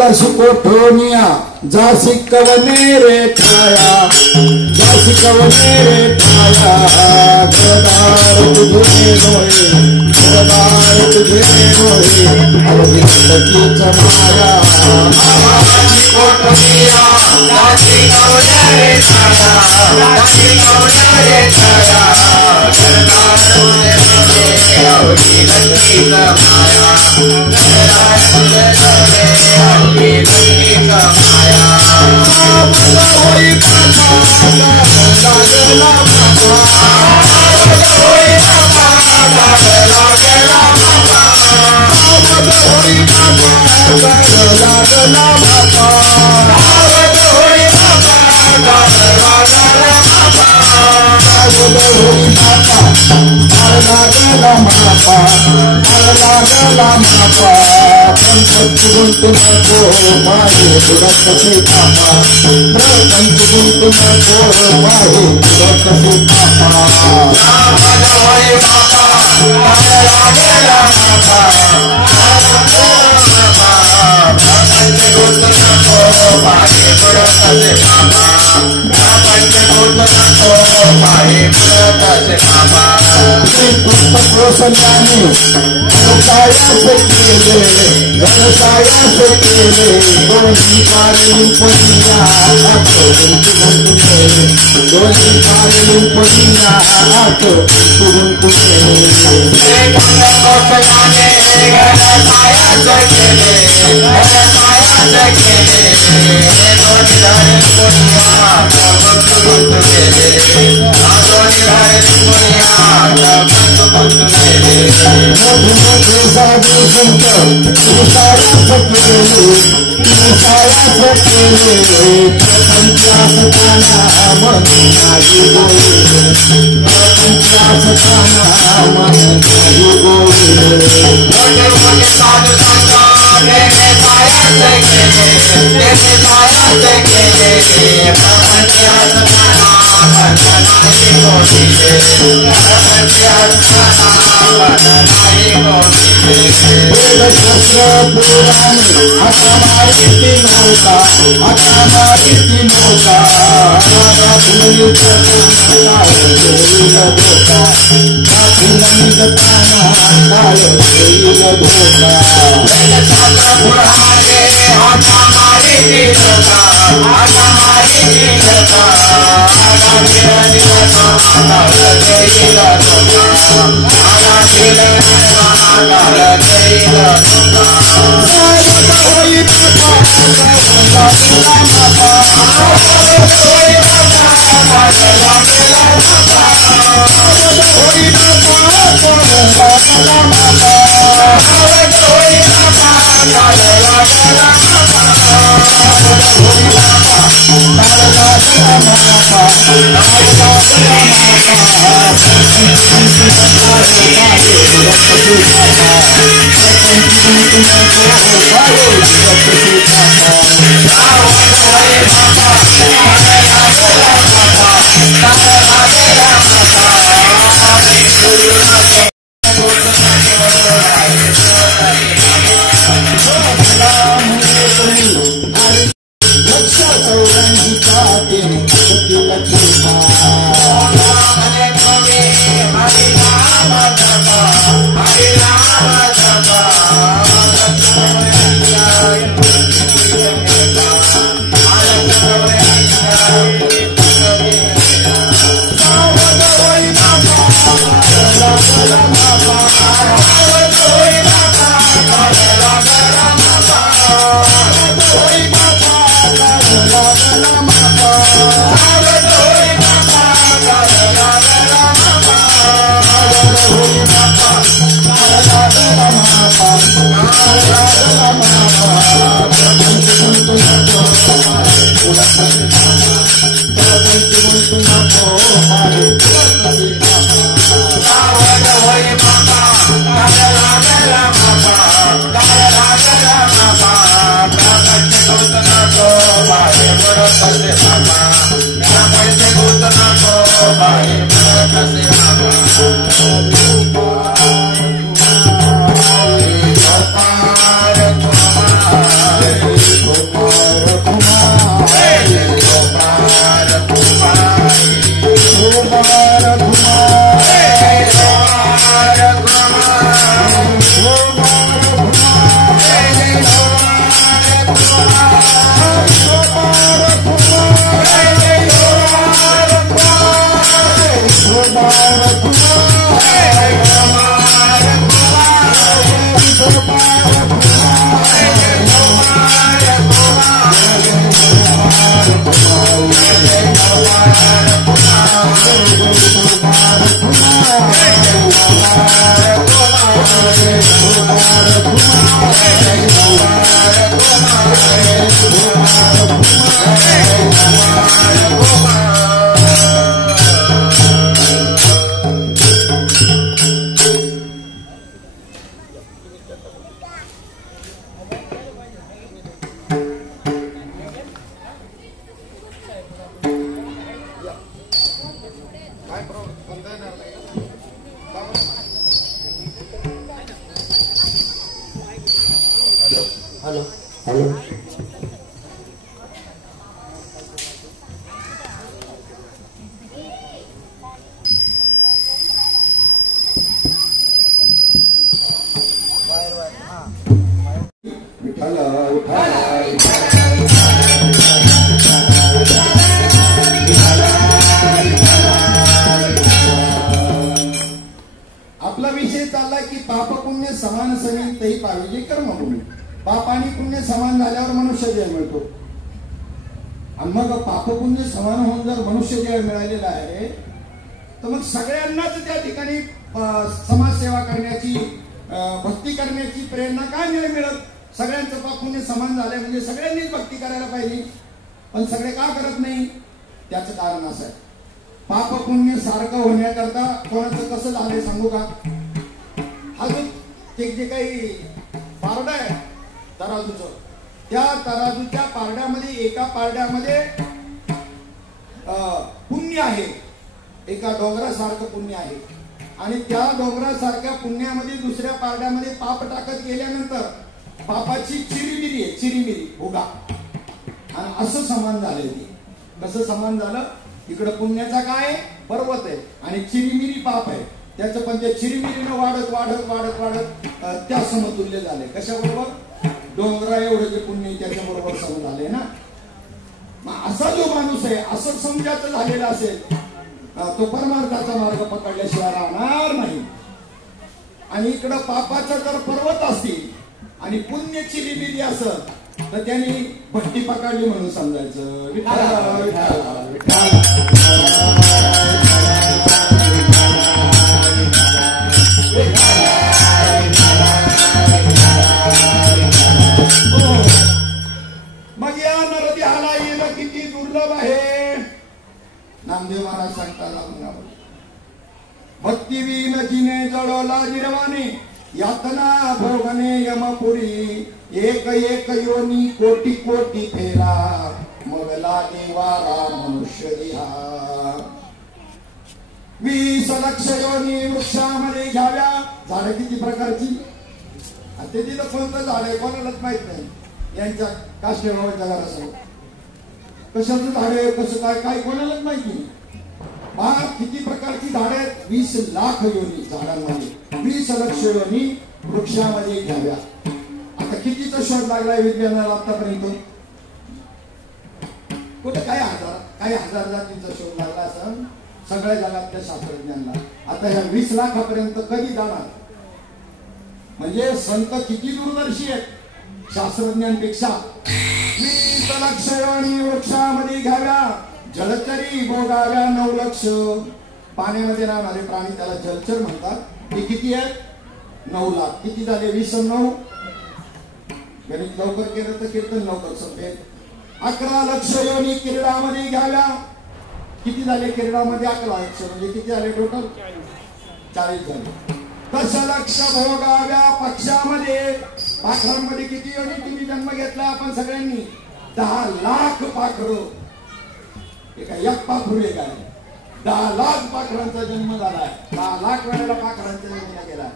कलश कोठोनिया जासी कवने रे छाया जासी कवने रे छाया गदार तुझे रोए गदार तुझे रोए अवधि की चमाया कोठोनिया जासी कवने रे छाया जासी कवने रे छाया गदार तुझे रोए अवधि की चमाया गदार तुझे रोए अवधि की चमाया होई बाबा लागला बाबा होई बाबा लागला बाबा होई बाबा लागला बाबा होई बाबा लागला हॅलो हॅलो विठ्ठल विठ्ठल आपला विषय चालला की पाप पुण्य समान समी तही पाहिजे कर्मभूमी. पाप आणि पुण्य समान झाल्यावर मनुष्य जन्म मिळतो. आणि मग पाप पुण्य समान होऊन जर मनुष्य जन्म मिळालेला आहे तर मग सगळ्यांनाच त्या ठिकाणी समाजसेवा करण्याची भक्ती करण्याची प्रेरणा काय नाही मिळत. सगळ्यांचं पाप पुण्य समान झालंय म्हणजे सगळ्यांनीच भक्ती करायला पाहिजे. पण सगळे का करत नाही त्याचं कारण असं आहे. पाप पुण्य सारखं होण्याकरता कोणाचं कसं झालंय सांगू का. हा जो ते जे काही पारडा आहे तराजूचं त्या तराजूच्या पारड्यामध्ये एका पारड्यामध्ये पुण्य आहे. एका डोंगरासारखं पुण्य आहे आणि त्या डोंगरासारख्या पुण्यामध्ये दुसऱ्या पारड्यामध्ये पाप टाकत गेल्यानंतर पापाची चिरीमिरी आहे. चिरीमिरी भोगा आणि असं समान झालंय. ते कसं समान झालं. इकडं पुण्याचा काय पर्वत आहे आणि चिरीमिरी पाप आहे. त्याचं पण त्या चिरीमिरीनं वाढत वाढत वाढत वाढत त्या समतुल्य झाले. कशाबरोबर डोंगरा एवढं जे पुण्य त्याच्याबरोबर सम झाले ना. मग असा जो माणूस आहे असं समजायचं झालेला असेल तो परमार्थाचा मार्ग पकडल्याशिवाय राहणार नाही. आणि इकडं पापाचा जर पर्वत असतील आणि पुण्य चिरीमिरी असत तर त्यांनी भट्टी पकडली म्हणून समजायचं. विठ्ठल विठ्ठल मग या नरदेहाला येणं किती दुर्लभ आहे. नामदेव महाराज सांगतात भक्तिवीन जिने जळला निर्वाणे यातना भोगने यमपुरी एक एक योनी कोटी कोटी फेरा मगला देवारा मनुष्य देहा. 20 लक्ष योनी वृक्षामध्ये घ्याव्या. झाडं किती प्रकारची ते तिथं कोणतं झाड आहे कोणालाच माहित नाही. यांच्या काष्टेबाबाच्या घरासमोर कशाचं झाड आहे कसं काय काय कोणालाच माहिती नाही. किती प्रकारची झाडं आहेत. 20 लाख योनी झाडांमध्ये 20 लक्ष योनी वृक्षामध्ये घ्याव्या. आता कितीचा शोध लागलाय विज्ञानाला आतापर्यंत. कुठे काही हजार जातींचा शोध लागला असं सगळ्या जगातल्या शास्त्रज्ञांना. आता ह्या 20 लाखापर्यंत कधी जाणार. म्हणजे संत किती दूरदर्शी आहेत शास्त्रज्ञांपेक्षा. 20 लक्ष योनी वृक्षामध्ये घ्याव्या जलचरी भोगाव्या 9 लक्ष. पाण्यामध्ये राहणारे प्राणी त्याला जलचर म्हणतात. ते किती आहेत 9 लाख. किती झाले 20 आणि 9. गणित लवकर केलं तर कीर्तन लवकर संपेल. 11 लक्ष योनी किरडामध्ये घ्याव्या. किती झाले किरडामध्ये 11 लक्ष म्हणजे किती झाले टोटल 40 झाले. 10 लक्ष भोगाव्या पक्षामध्ये. पाखरांमध्ये किती योनी तुम्ही जन्म घेतला आपण सगळ्यांनी 10 लाख पाखरं. एक पाखरू एक आहे. 10 लाख पाखरांचा जन्म झालाय. 10 लाख वेळेला पाखरांचा जन्म केला.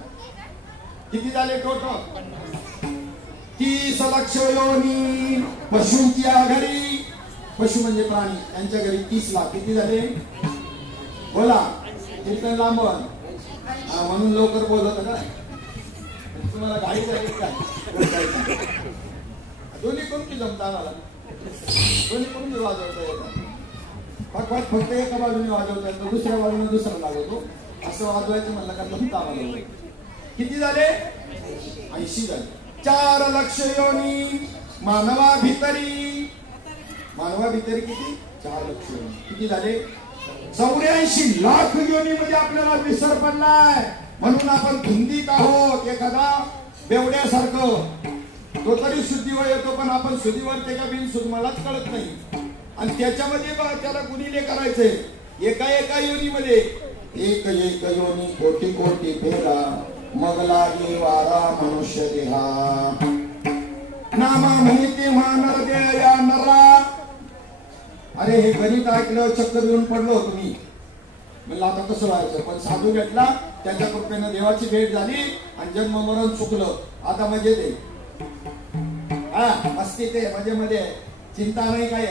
किती झाले टोटल 30 लक्ष योनी पशूंच्या घरी. पशु म्हणजे प्राणी त्यांच्या घरी 30 लाख. किती झाले बोला कीर्तन लांबन म्हणून लवकर बोलत का तुम्हाला गाडी झाली काय. दोन्ही कोणती जमता मला दोन्ही कोण वाजवता येतात. फक्त एका बाजूने वाजवता येतो दुसऱ्या बाजूने दुसरा लागतो. असं वाजवायचं म्हणलं का जमता आम्हाला. किती झाले 80 झाले. 4 लक्ष योनी मानवा भितरी. मानवा भितरी किती 4 लक्ष योनी. किती झाले 84 लाख योनीमध्ये आपल्याला विसर पडलाय. म्हणून आपण धुंदीत आहोत. एखादा बेवड्यासारखं तो तरी शुद्धीवर येतो पण आपण शुद्धीवर ते का बिनशुद्ध मलाच कळत नाही. आणि त्याच्यामध्ये त्याला गुणिले करायचे. एका एका योनीमध्ये एक एक योनी कोटी कोटी फेरा मगला वारा मनुष्य देहा. नामा म्हणते नर दे या नरा. अरे हे गणित ऐकलं चक्कर येऊन पडलो तुम्ही. म्हणलं आता कसं व्हायचं. पण साधू भेटला त्याच्या कृपेनं देवाची भेट झाली आणि जन्म मरण चुकलं. आता मजेत आहे. हा मस्ती ते मध्ये मध्ये चिंता नाही काय.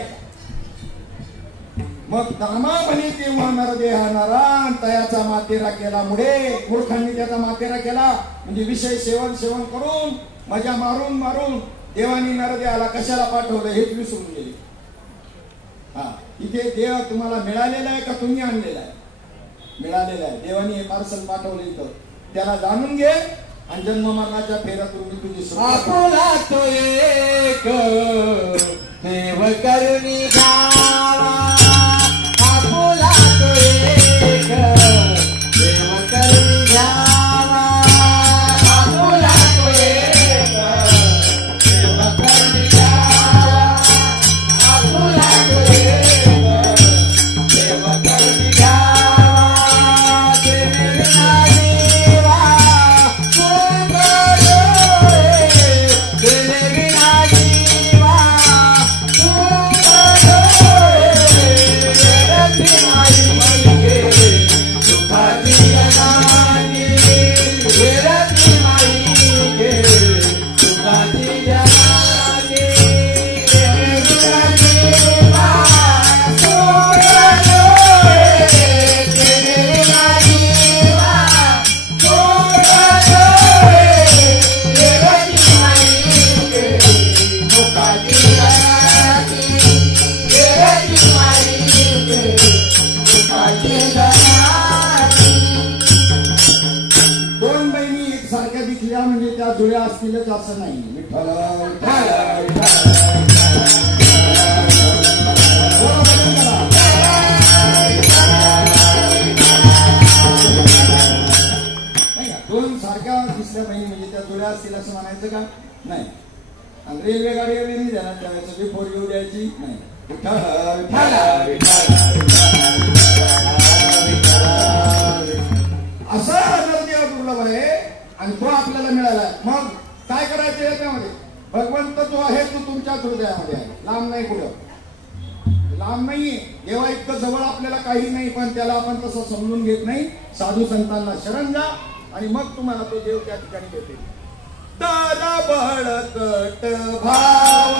मग दामा म्हणे तेव्हा नरदेहा नारायण तयाचा मातेरा केला मुळे. मूर्खांनी त्याचा मातेरा केला म्हणजे विषय सेवन करून मजा मारून देवानी नरदेहाला कशाला पाठवलं हेच विसरून गेले. हा इथे देव तुम्हाला मिळालेला आहे का तुम्ही आणलेला आहे? मिळालेला आहे. देवानी हे पार्सल पाठवलं इथं. त्याला जाणून घे आणि जन्म मरणाच्या फेऱ्यातून मी तुझी आपुला तो एक देव करुणी गावा. आपुला तो एक देव करुणी गावा. आपुला तो एक देव करुणी गावा. आपुला तो एक देव करुणी गावा. म्हणजे त्या जुळ्या असतीलच असं नाही. विठ्ठल दोन सारख्या दिसल्या पाहिजे म्हणजे त्या जुळ्या असतील असं म्हणायचं का नाही. आणि रेल्वे गाडी वगैरे नाही देणार त्यावेळेस सगळी फोर घेऊ द्यायची नाही. असा नरदेव दुर्लभ आहे आणि तो आपल्याला मिळाला. मग काय करायचं त्यामध्ये? भगवंत जो आहे तो तुमच्याच हृदयामध्ये आहे. लांब नाही, कुठं लांब नाहीये. देवा इतकं जवळ आपल्याला काही नाही, पण त्याला आपण तसं समजून घेत नाही. साधू संतांना शरण जा आणि मग तुम्हाला तो देव त्या ठिकाणी भेटेल. दादा बळकट भाव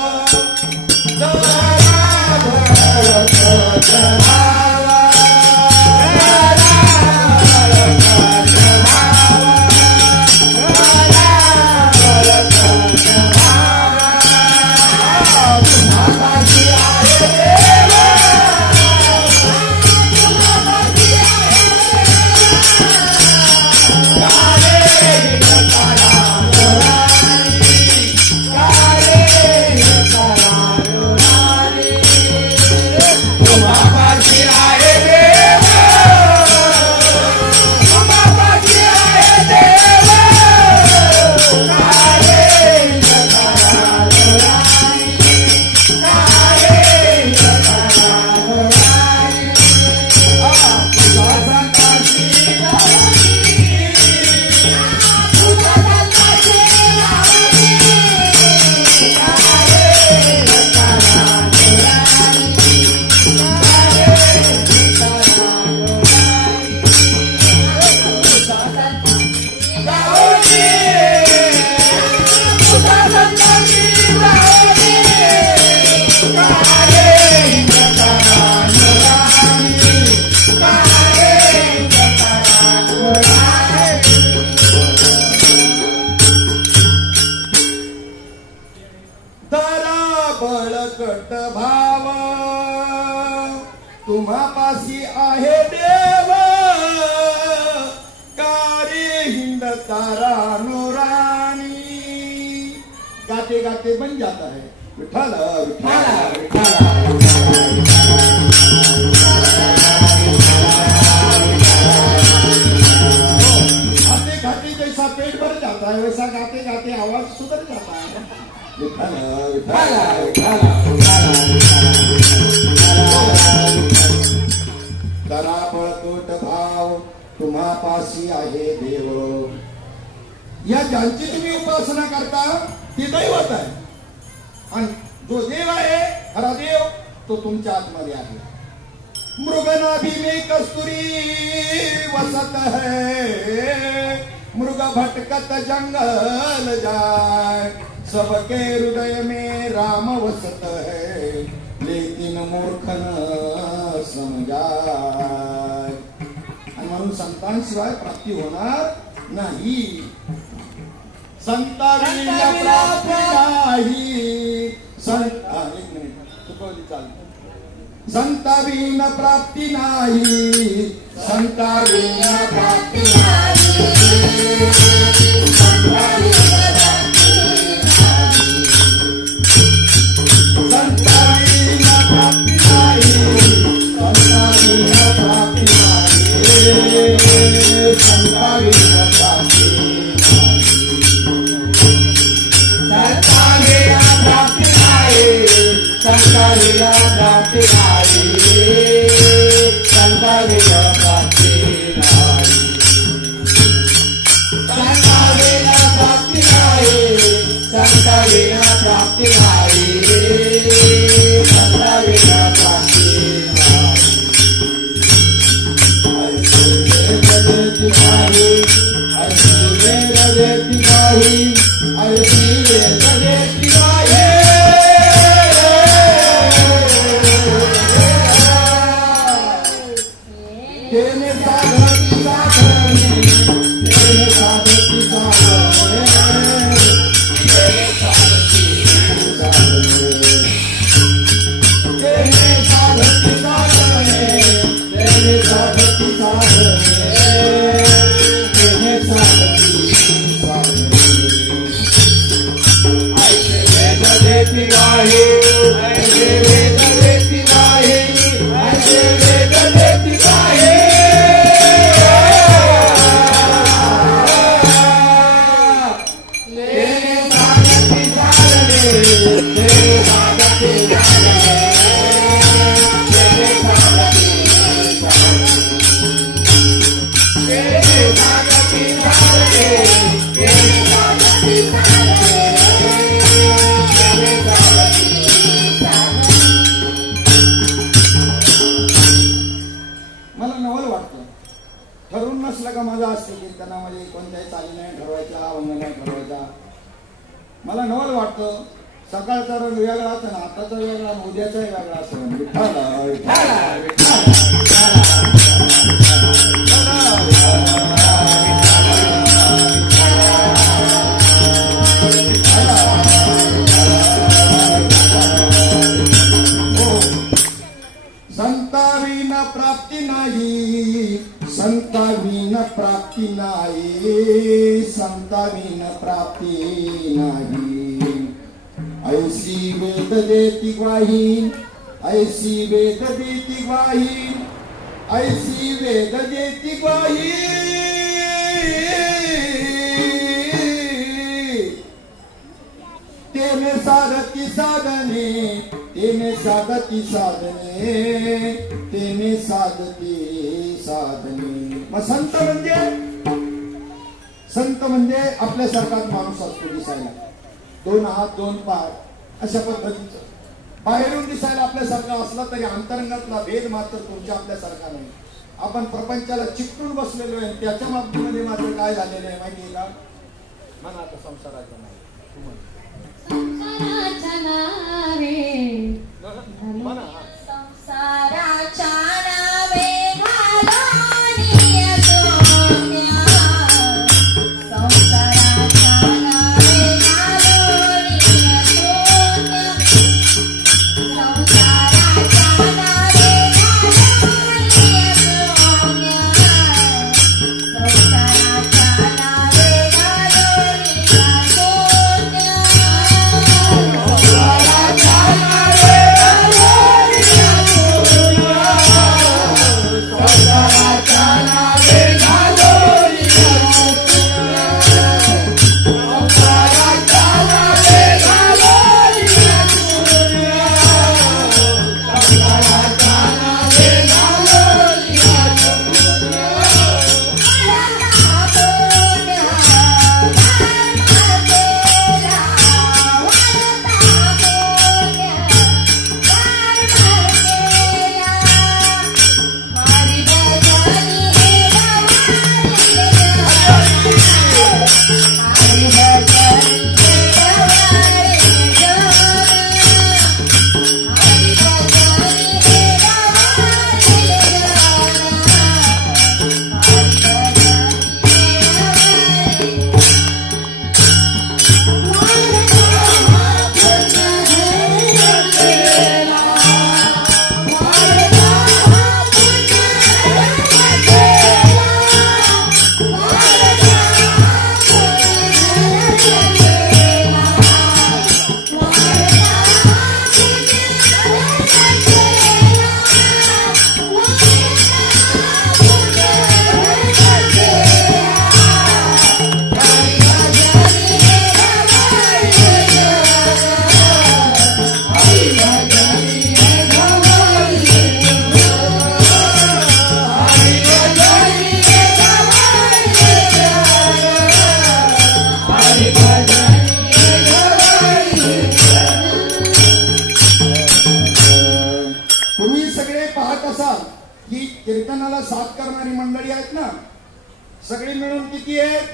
बळकट भाव तुम्हापाशी आहे देव. कारे हिंद तारा नोरानी. गाते गाते बन जाता है विठ्ठल विठ्ठल. गाते गाते जैसा पेट भर जाता है वैसा गाते गाते आवाज सुधर जाता है. करा बळकट भाव तुम्हापाशी आहे देव. या ज्यांची तुम्ही उपासना करता ते दैवत आहे. आणि जो देव आहे खरा देव तो तुमच्या आतमध्ये आहे. मृगनाभी में कस्तुरी वसत है. मृग भटकत जंगल जाय. सबके हृदय में राम वसत है, लेकिन मूर्ख न समजाय. आणि म्हणून संतांशिवाय प्राप्ती होणार नाही. संताविना प्राप्ती नाही. एक मिनिट चुकवली चालते. संताविना प्राप्ती नाही. संताविना प्राप्ती नाही. संताविना प्राप्ती नाही. संताविना प्राप्ती नाही. संताविना प्राप्ती संताविना प्राप्ती नाही. संताविना प्राप्ती नाही. संताविना प्राप्ती नाही. संताविना प्राप्ती नाही. संताविना प्राप्ती नाही. ऐसी वेद देती नाही. ऐसी वेद देती नाही. तेने साधती साधने. तेने साधती साधने. तेने साधती साधने. तेने साधती साधने. तेने साधती साधने. तेने साधती साधने. ऐसे वेद देती नाही. ऐसे वेद देती नाही. ऐसे वेद देती नाही. मला नवल वाटतं. ठरवून नसलं का माझा असतं कीर्तनामध्ये कोणत्याही चाली नाही ठरवायचा, अभंग नाही ठरवायचा. मला नवल वाटतं सकाळचा रंग वेगळा असतो ना, आताचा वेगळा, उद्याचाही वेगळा असतो. संताविना प्राप्ती नाही. संताविना प्राप्ती नाही. संताविना प्राप्ती नाही. ऐसी वेद देती ग्वाही. ऐसी वेद देती ग्वाही. ऐसी वेद देती ग्वाही. तेने साधती साधने. तेने साधती साधने. तेने साधती साधने. मग संत म्हणजे आपल्यासारखाच माणूस असतो दिसायला. 2 हात 2 पाय अशा पद्धतीचं. बाहेरून दिसायला आपल्यासारखा असला तरी अंतरंगातला भेद मात्र तुमच्या आपल्यासारखा नाही. आपण प्रपंचाला चिकटून बसलेलो आहे. त्याच्या बाबतीमध्ये मात्र काय झालेलं आहे माहिती आहे का? मनाचा संसाराचा नाही. संसाराच्या नावे संसाराच्या नावे घालवणी सोन्या. संसाराच्या नावे घालवणी सोन्या. संसाराच्या नावे घालवणी सोन्या. संसाराच्या नावे घालवणी सोन्या. संसाराच्या नावे घालवणी कीर्तनाला साथ करणारी मंडळी आहेत ना, सगळी मिळून किती आहेत?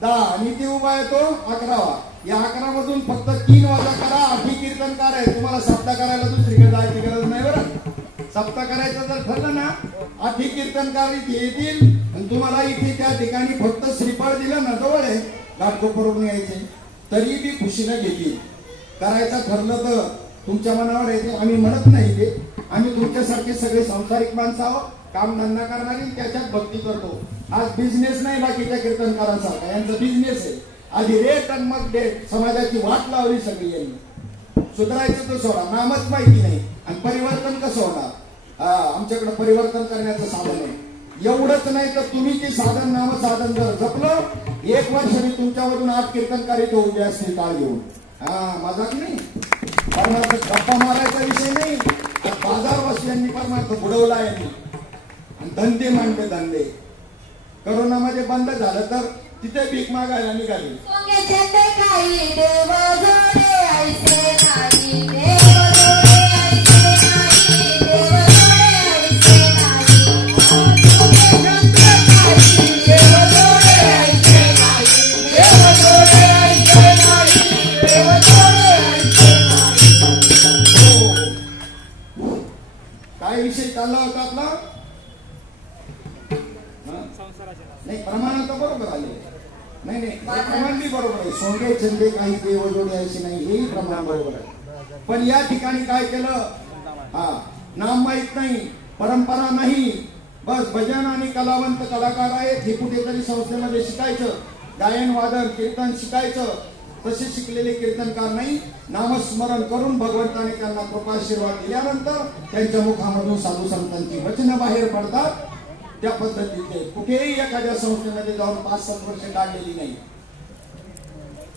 10. आणि ते उभा येतो 11वा. या 11 मधून फक्त 3 वजा करा, 8 कीर्तनकार आहे. तुम्हाला सप्ताह करायला दुसरीकडे जायची गरज नाही बरं. सप्ताह करायचं जर ठरलं ना, 8 कीर्तनकार इथे येतील आणि तुम्हाला इथे त्या ठिकाणी फक्त श्रीफळ दिलं ना, जवळ आहे, घाटकोपरवरून यायचे, तरी बी खुशीनं घेतील. करायचं ठरलं तर तुमच्या मनावर येते. आम्ही म्हणत नाही ते, आम्ही तुमच्यासारखे सगळे सांसारिक माणसं आहोत, काम धंदा करणारी, त्याच्यात भक्ती करतो. आज बिझनेस नाही बाकीच्या कीर्तनकारांसारखा, यांचा बिझनेस आहे. आधी रेट आणि मग डेट. समाजाची वाट लावली सगळी यांनी. सुधारायचं तर सोडा, नामच माहिती नाही आणि परिवर्तन कसं होणार? आमच्याकडे परिवर्तन करण्याचं साधन आहे. एवढंच नाही तर तुम्ही ते साधन नाम साधन जर जपलं, 1 वर्षाने तुमच्यामधून 8 कीर्तनकार इथे उभे असतील टाळ घेऊन. मजाक नाही, परमार्थ गप्पा मारायचा विषय नाही. बाजारवासियांनी परमार्थ बुडवला यांनी आणि धंदे मांडले धंदे. करोनामध्ये बंद झालं तर तिथे भीक मागायला निघाली. सोंगे छंदे काही देव जोडे ऐसे नाही, देव जोडे ऐसे नाही, देव जोडे ऐसे नाही. सोंगे छंदे काही देव जोडे ऐसे नाही, देव जोडे ऐसे नाही, देव जोडे ऐसे नाही. काय विषय चालला होता आपला? नाही, प्रमाण तर बरोबर आले. नाही नाही, प्रमाण बी बरोबर आहे. सोंगे छंदे काही देव जोडे ऐसे नाही, हेही प्रमाण बरोबर आहे. पण या ठिकाणी काय केलं? नाम माहित नाही, परंपरा नाही, बस भजन आणि कलावंत कलाकार आहेत हे कुठेतरी संस्थेमध्ये शिकायचं. गायन वादन कीर्तन शिकायचं. तसे शिकलेले कीर्तनकार नाही. नामस्मरण करून भगवंताने त्यांना कृपाशीर्वाद दिल्यानंतर त्यांच्या मुखामधून साधू संतांची वचनं बाहेर पडतात. त्या पद्धतीचे कुठेही एखाद्या संस्थेमध्ये जाऊन 5-7 वर्ष काढलेली नाही.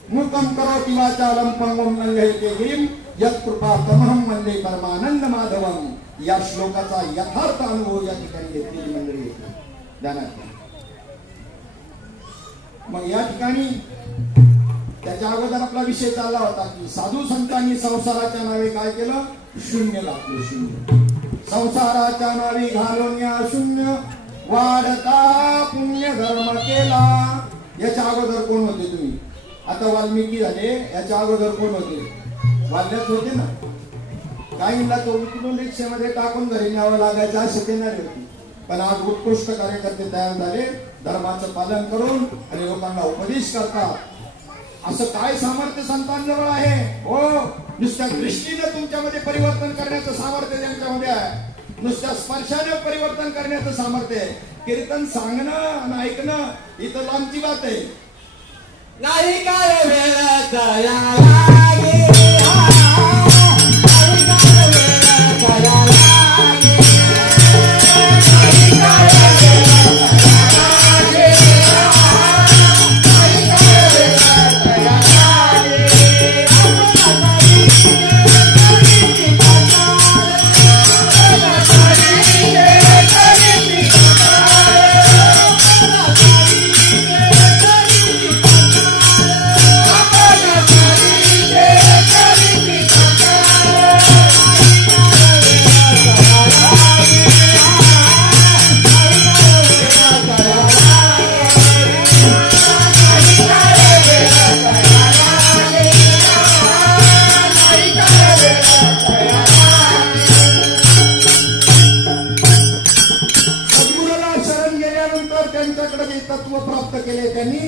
मूकं करोति वाचालं पंगुं लंघयते गिरिं यत्कृपातमहं वंदे परमानंद माधवं. या श्लोकाचा यथार्थ अनुभव या ठिकाणी घेतलेली मंडळी आहे. ध्यानात. मग या ठिकाणी त्याच्या अगोदर आपला विषय चालला होता की साधू संतांनी संसाराच्या नावे काय केलं? शून्य घातले. शून्य. संसाराच्या नावे घालून या शून्य वाढता पुण्य धर्म केला. याच्या अगोदर कोण होते तुम्ही? आता वाल्मिकी झाले, याच्या अगोदर कोण होते? वाल्यात होते ना. काहींना तो उचलून रिक्षेमध्ये टाकून घरी न्यावं लागायचं असे देणारे होते. पण आज उत्कृष्ट कार्यकर्ते तयार झाले, धर्माचं पालन करून आणि लोकांना उपदेश करतात. असं काय सामर्थ्य संतांजवळ आहे? हो, नुसत्या दृष्टीनं तुमच्यामध्ये परिवर्तन करण्याचं सामर्थ्य त्यांच्यामध्ये आहे. नुसत्या स्पर्शाने परिवर्तन करण्याचं सामर्थ्य आहे. कीर्तन सांगणं आणि ऐकणं ही तर लांबची बात आहे. नाही काय वेळ दया लागे, नाही काय वेळ दया लागे, नाही काय वेळ दया लागे, नाही काय वेळ दया लागे. तत्व प्राप्त केले त्यांनी.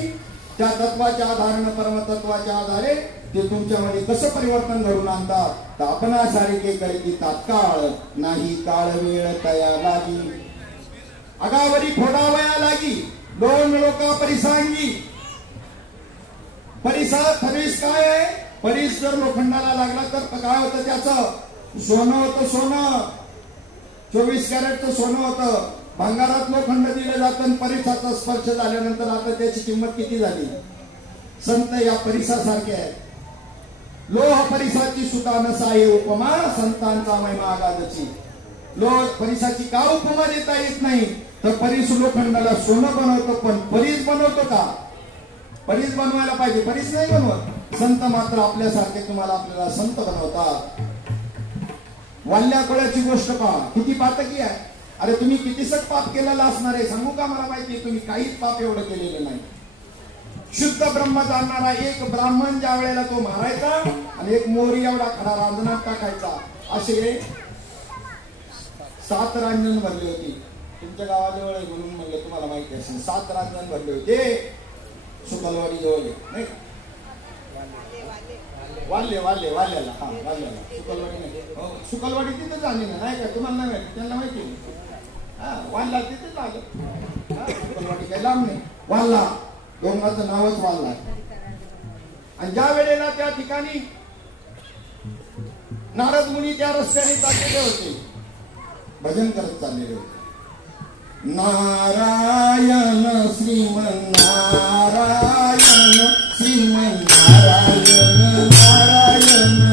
त्या तत्वाच्या आधाराने परमतत्वाच्या आधारे ते तुमच्यामध्ये कसं परिवर्तन घडून आणतात? तर आपणा सारिके करीती तात्काळ नाही काळ वेळ तया लागी, अगावरी फोडावया लागी, 2 लोका परिसांगी. फरीस काय आहे? फरीस जर लोखंडाला लागला तर काय होतं? त्याचं सोनं होतं. सोनं 24 कॅरेटचं सोनं होतं. भांगारात लोखंड दिलं जातं आणि परिसाचा स्पर्श झाल्यानंतर आता त्याची किंमत किती झाली? संत या परिसासारखे आहेत. लोह परिसाची सुता नसा हे उपमा, संतांचा महिमा आगाधची. लोह परिसाची का उपमा देता येत नाही? तर परीस लोखंडाला सोनं बनवतो, पण परीस बनवतो का? परीस बनवायला पाहिजे, परीस नाही बनवत. संत मात्र आपल्यासारखे तुम्हाला आपल्याला संत बनवतात. वाल्या कोळ्याची गोष्ट पहा, किती पातकी आहे. अरे तुम्ही कितीसक पाप केलेलं असणार आहे सांगू का? मला माहिती आहे तुम्ही काहीच पाप एवढं केलेलं नाही. शुद्ध ब्रह्म जाणणारा एक ब्राह्मण ज्या वेळेला तो मारायचा आणि एक मोरी एवढा खडा रांजणात टाकायचा, असे 7 रांजण भरले होती. तुमच्या गावाजवळ आहे म्हणून म्हणलं तुम्हाला माहिती असेल. 7 रांजण भरले होते सुकलवाडी जवळ नाही, वाल्याला हा वाल्याला सुकलवाडी नाही, सुकलवाडी तिथं झाली ना नाही का? तुम्हाला नाही माहिती, त्यांना माहिती नाही. हा वाल्ला तिथेच आलं. सुकलवाडी काही लांब नाही. वाल्ला डोंगराचं नावच वाल्ला. आणि ज्या वेळेला त्या ठिकाणी नारद मुनी त्या रस्त्याने चाललेले होते, भजन करत चाललेले होते. नारायण श्रीमन नारायण श्रीमन नारायण नारायण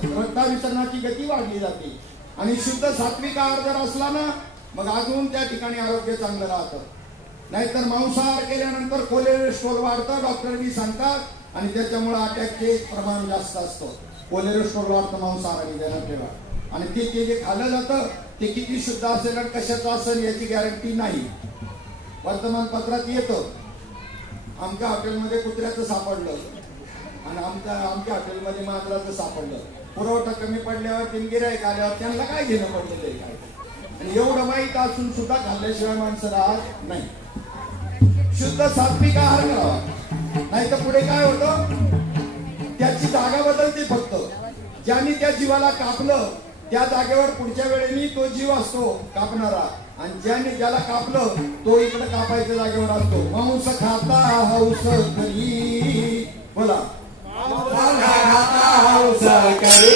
रक्ताभिसरणाची गती वाढली जाते. आणि शुद्ध सात्विक आहार जर असला ना मग अजून त्या ठिकाणी आरोग्य चांगलं राहतं. नाहीतर मांसाहार केल्यानंतर कोलेस्ट्रॉल वाढतं, डॉक्टर बी सांगतात. आणि त्याच्यामुळे अटॅकचे प्रमाण जास्त असतं. कोलेस्ट्रॉल वाढतं मांसाहाराने, ध्यानात ठेवा. आणि ते जे खाल्लं जातं ते किती शुद्ध असेल आणि कशाचं असेल याची गॅरंटी नाही. वर्तमानपत्रात येतं आमच्या हॉटेलमध्ये कुत्र्याचं सापडलं आणि आमच्या हॉटेलमध्ये मांजराचं सापडलं. पुरवठा कमी पडल्यावर तीन गिऱ्हाईक आल्यावर त्यांना काय घेणं पडलेलं आहे काय? आणि एवढं माहीत असून सुद्धा खाल्ल्याशिवाय माणसं राहत नाही. शुद्ध सात्विक आहार करावा. नाही तर पुढे काय होतं, त्याची जागा बदलते. फक्त ज्याने त्या जीवाला कापलं त्या जागेवर पुढच्या वेळेनी तो जीव असतो कापणारा, आणि ज्याला कापलं तो इकडे कापायच्या जागेवर असतो. मांस खाता हौस करी, बोला खाता हौस करी,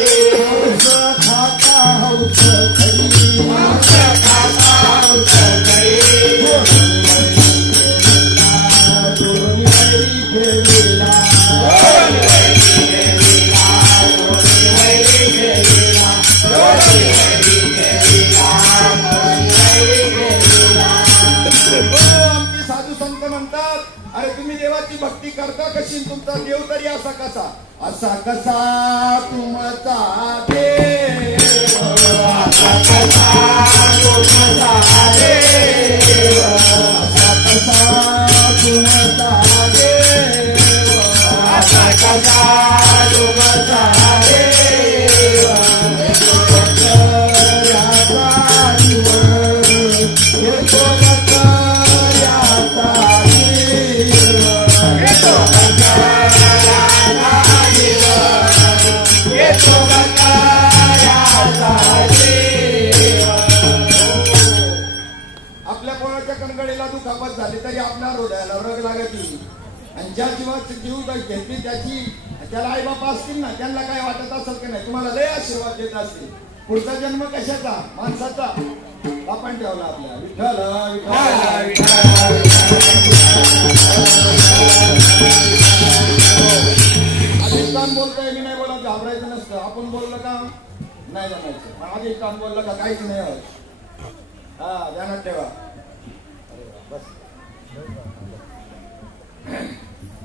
खाता हौस करी, खाता हौस करी, दोन्ही संत म्हणतात अरे तुम्ही देवाची भक्ती करता कशी तुमचा देव तरी असा कसा तुमचा देव असा कसा तुमचा देव असा कसा तुमचा देव असा कसा तुमचा देव आपल्या कोणाच्या कणगडीला दुखापत झाली तरी आपल्या हृदयाला रग लागत नाही आणि ज्या जीवाची जीव घेतली त्याला आई बापा असतील ना त्यांना काय वाटत असेल की नाही तुम्हाला लय आशीर्वाद देत असतील पुढचा जन्म कशाचा माणसाचा आपण ठेवला आपल्या विठ्ठल अधिष्ठान बोलतोय मी नाही बोला घाबरायचं नसतं आपण बोललं का नाही जमायचं अधिष्ठान बोललं का काहीच नाही होत हा ध्यानात ठेवा बस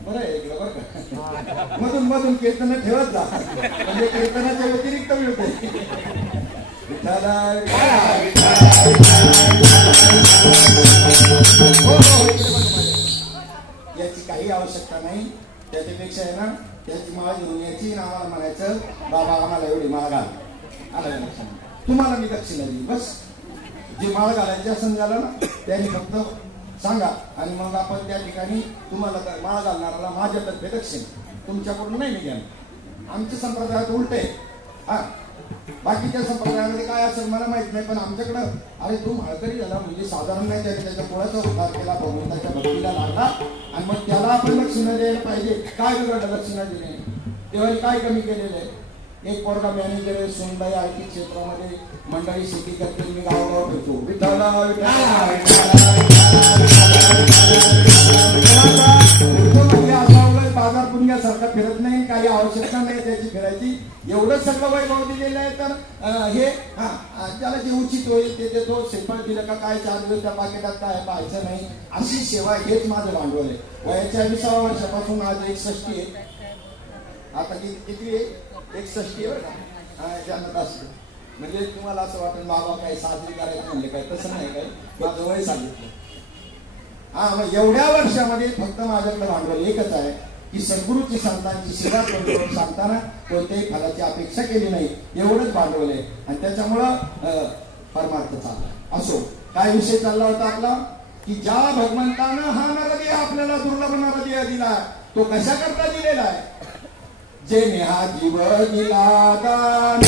बरं आहे इकडं बरं का मधून मधून कीर्तन ठेवत जा म्हणजे कीर्तनाच्या व्यतिरिक्त मिळते याची काही आवश्यकता नाही त्याच्यापेक्षा आहे ना त्याची माळ घेऊन याची आम्हाला म्हणायचं बाबा आम्हाला एवढी माळ घाल आलं तुम्हाला मी दक्षिणा दिली बस जे माळ घालायची असं झालं ना त्यांनी फक्त सांगा आणि मग आपण त्या ठिकाणी तुम्हाला माळ घालणाऱ्याला माझ्यातर्फे दक्षिण तुमच्याकडून नाही मी घ्या आमच्या संप्रदायात उलट आहे हा बाकीच्या संप्रदायामध्ये काय असेल मला माहित नाही पण आमच्याकडं अरे तू माळकरी झाला म्हणजे साधारण नाही त्याच्या पोळ्याचा उद्धार केला भगवंताच्या भक्तीला लागला आणि मग त्याला आपण दक्षिणा द्यायला पाहिजे काय बिघडलं दक्षिणा देणे तेव्हा काय कमी केलेलं आहे एक पोरगा मॅनेजर आहे सोनबाई आयटी क्षेत्रामध्ये मंडळी शेती करते मी गावगाव फिरतो बाजार पुण्यासारखा फिरत नाही काही आवश्यकता नाही त्याची फिरायची एवढंच सगळं वैभव दिलेलं आहे तर हे त्याला जे उचित होईल ते देतो शेपळ दिलं का काय चार्ज होईल त्या पाकिटात काय पाहायचं नाही अशी सेवा हेच माझं भांडवल आहे वयाच्या 20व्या वर्षापासून आज 61 आहे आता किती आहे 61 आहे बरं का ज्यांना असतं म्हणजे तुम्हाला असं वाटेल बाबा काही साजरी करायचं म्हणजे काय तसं नाही काय माझं वय सांगितलं मग एवढ्या वर्षामध्ये फक्त माझ्याकडे भांडवल एकच आहे की सद्गुरूची संतांची सेवा करून सांगताना कोणत्याही फलाची अपेक्षा केली नाही एवढंच भांडवल आहे आणि त्याच्यामुळं परमार्थ चालला असो काय विषय चालला होता आपला की ज्या भगवंतानं हा नरदेह आपल्याला दुर्लभ नरदेह दिला तो कशा करता दिलेला आहे जे नेहा जीव दिला दान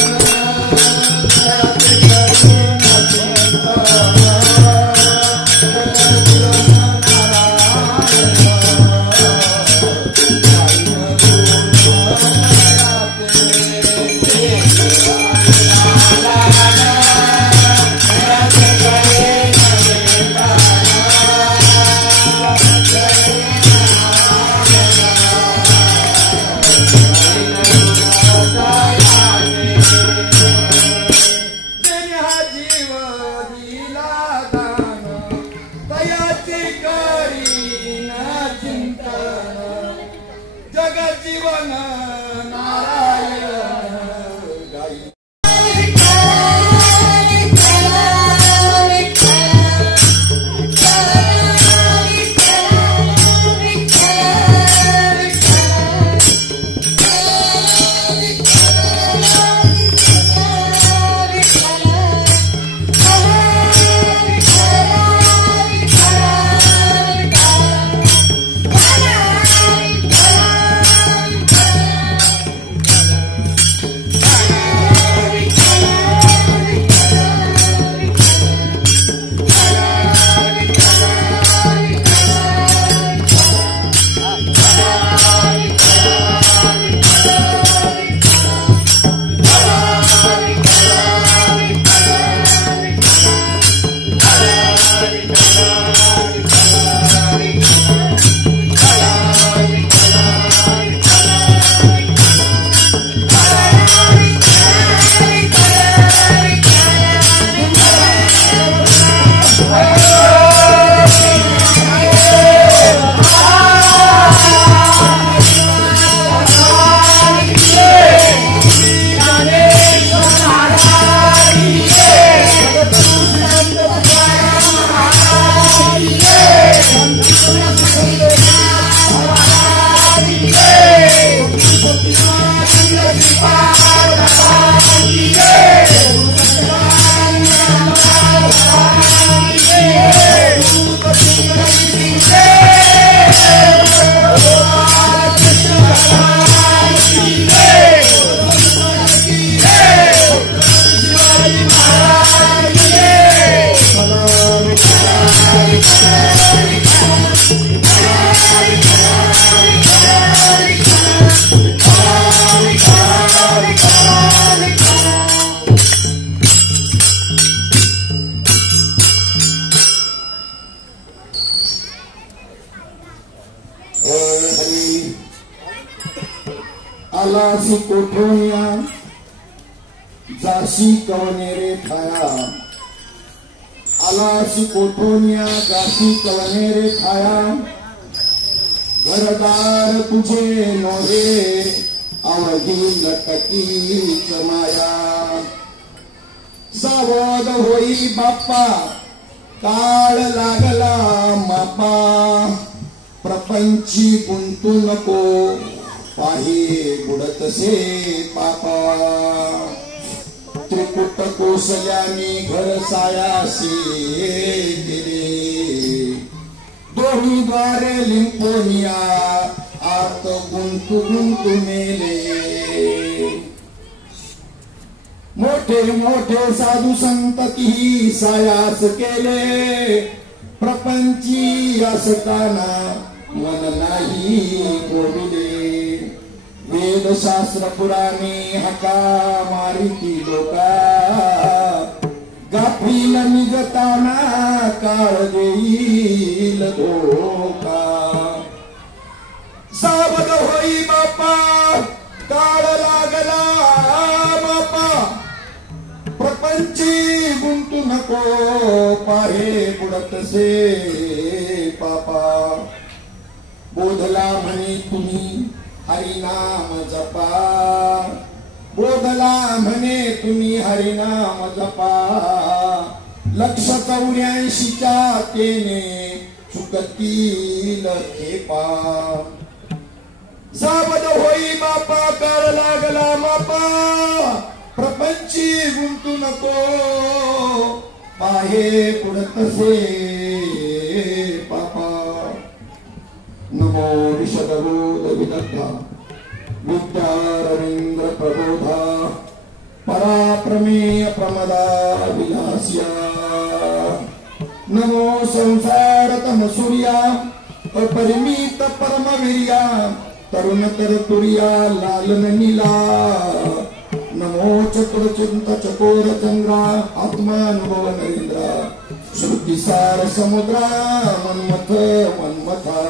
आलासी कोठोनिया जाशी कवनेरे ठाया आलासी कोठोनिया जाशी कवनेरे ठाया घरदार तुझे नोहे अवधी लटकीच माया सावध होई बाप्पा काळ लागला मापा प्रपंची गुंतू नको पाही बुडतसे पापा त्रिकुट कोसल्यानी घर सायासी गेले दोन्ही द्वारे लिंपोनिया आत गुंतू गुंतू मेले मोठे मोठे साधू संत ती सायास केले प्रपंची असताना मन नाही गोविले वेदशास्त्र पुराणे हका मारिती लोका गाफील निगताना काळ देईल धोका सावध होई बापा काळ लागला बापा प्रपंची गुंतू नको पाहे बुडतसे पापा बोधला म्हणे तुम्ही हरिनाम जपा बोधला म्हणे तुम्ही हरिनाम जपा 184च्या तेने चुकतील खेपा सावध होई बापा काळ लागला मापा प्रपंची गुंतू नको पाहे पुढतसे पापा नमो विशदबोध विदग्धा विद्या रवींद्र प्रबोधा पराप्रमेय प्रमदा विलास्या नमो संसार तम सूर्या अपरिमित परमवीर्या तरुण तर तुर्या लालन नीला नमो चतुरचिंत चकोर चंद्रा आत्मानुभव नरेंद्रा श्रुतिसार समुद्रा मन्मथ मन्मथा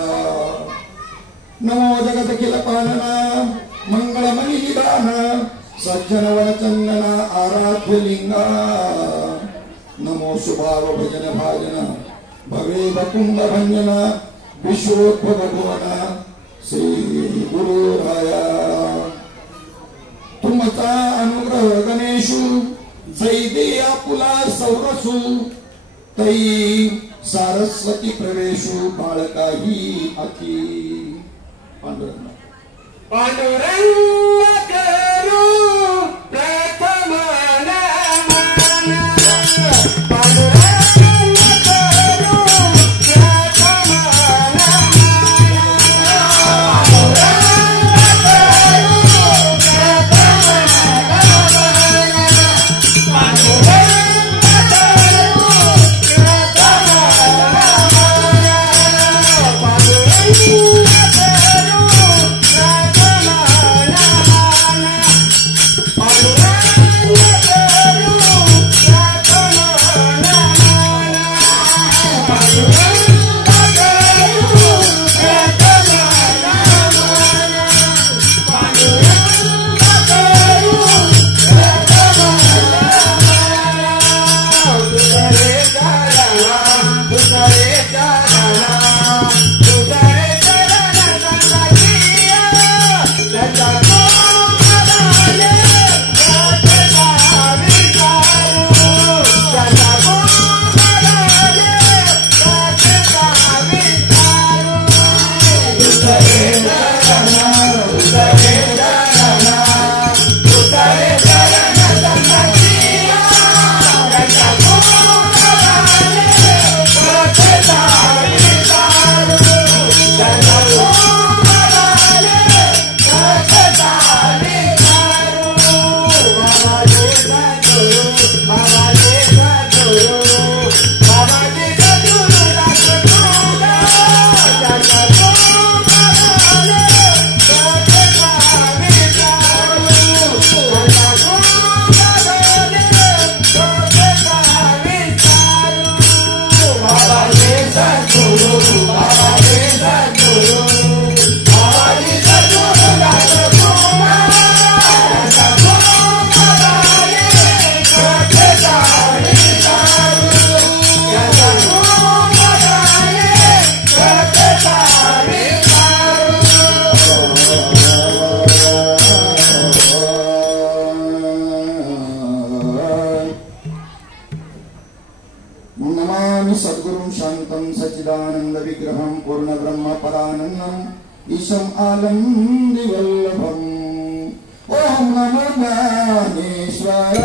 नमो जगत किल पालना मंगळमणि निदान सज्जन वनचंदना आराध्य लिंगा नमो सुभाव भजन भाजना भवे वकुंड भंजना विश्वोद्भव भुवना श्री गुरुराया तुमचा अनुग्रह गणेशु जैदे आपुला सौरसु तै सारस्वती प्रवेशु बाळकाही अखी पांडुरंग करू प्रथम नमन पांडुरंग करू प्रथम ब्रह्म परानंदम ईशम आलम दिवल्लभम ओम नमो ज्ञानेश्वराय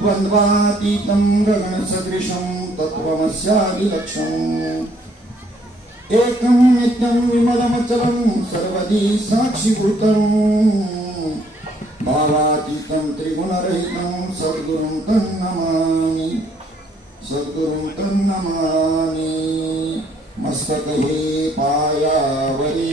द्वन्द्वातीतं गगनसदृशं तत्त्वमस्यादिलक्ष्यम् एकं नित्यं विमलमचलं सर्वदी साक्षिभूतं भावातीतं त्रिगुणरहितं सद्गुरुं तन्नमामि मस्तके पायावरी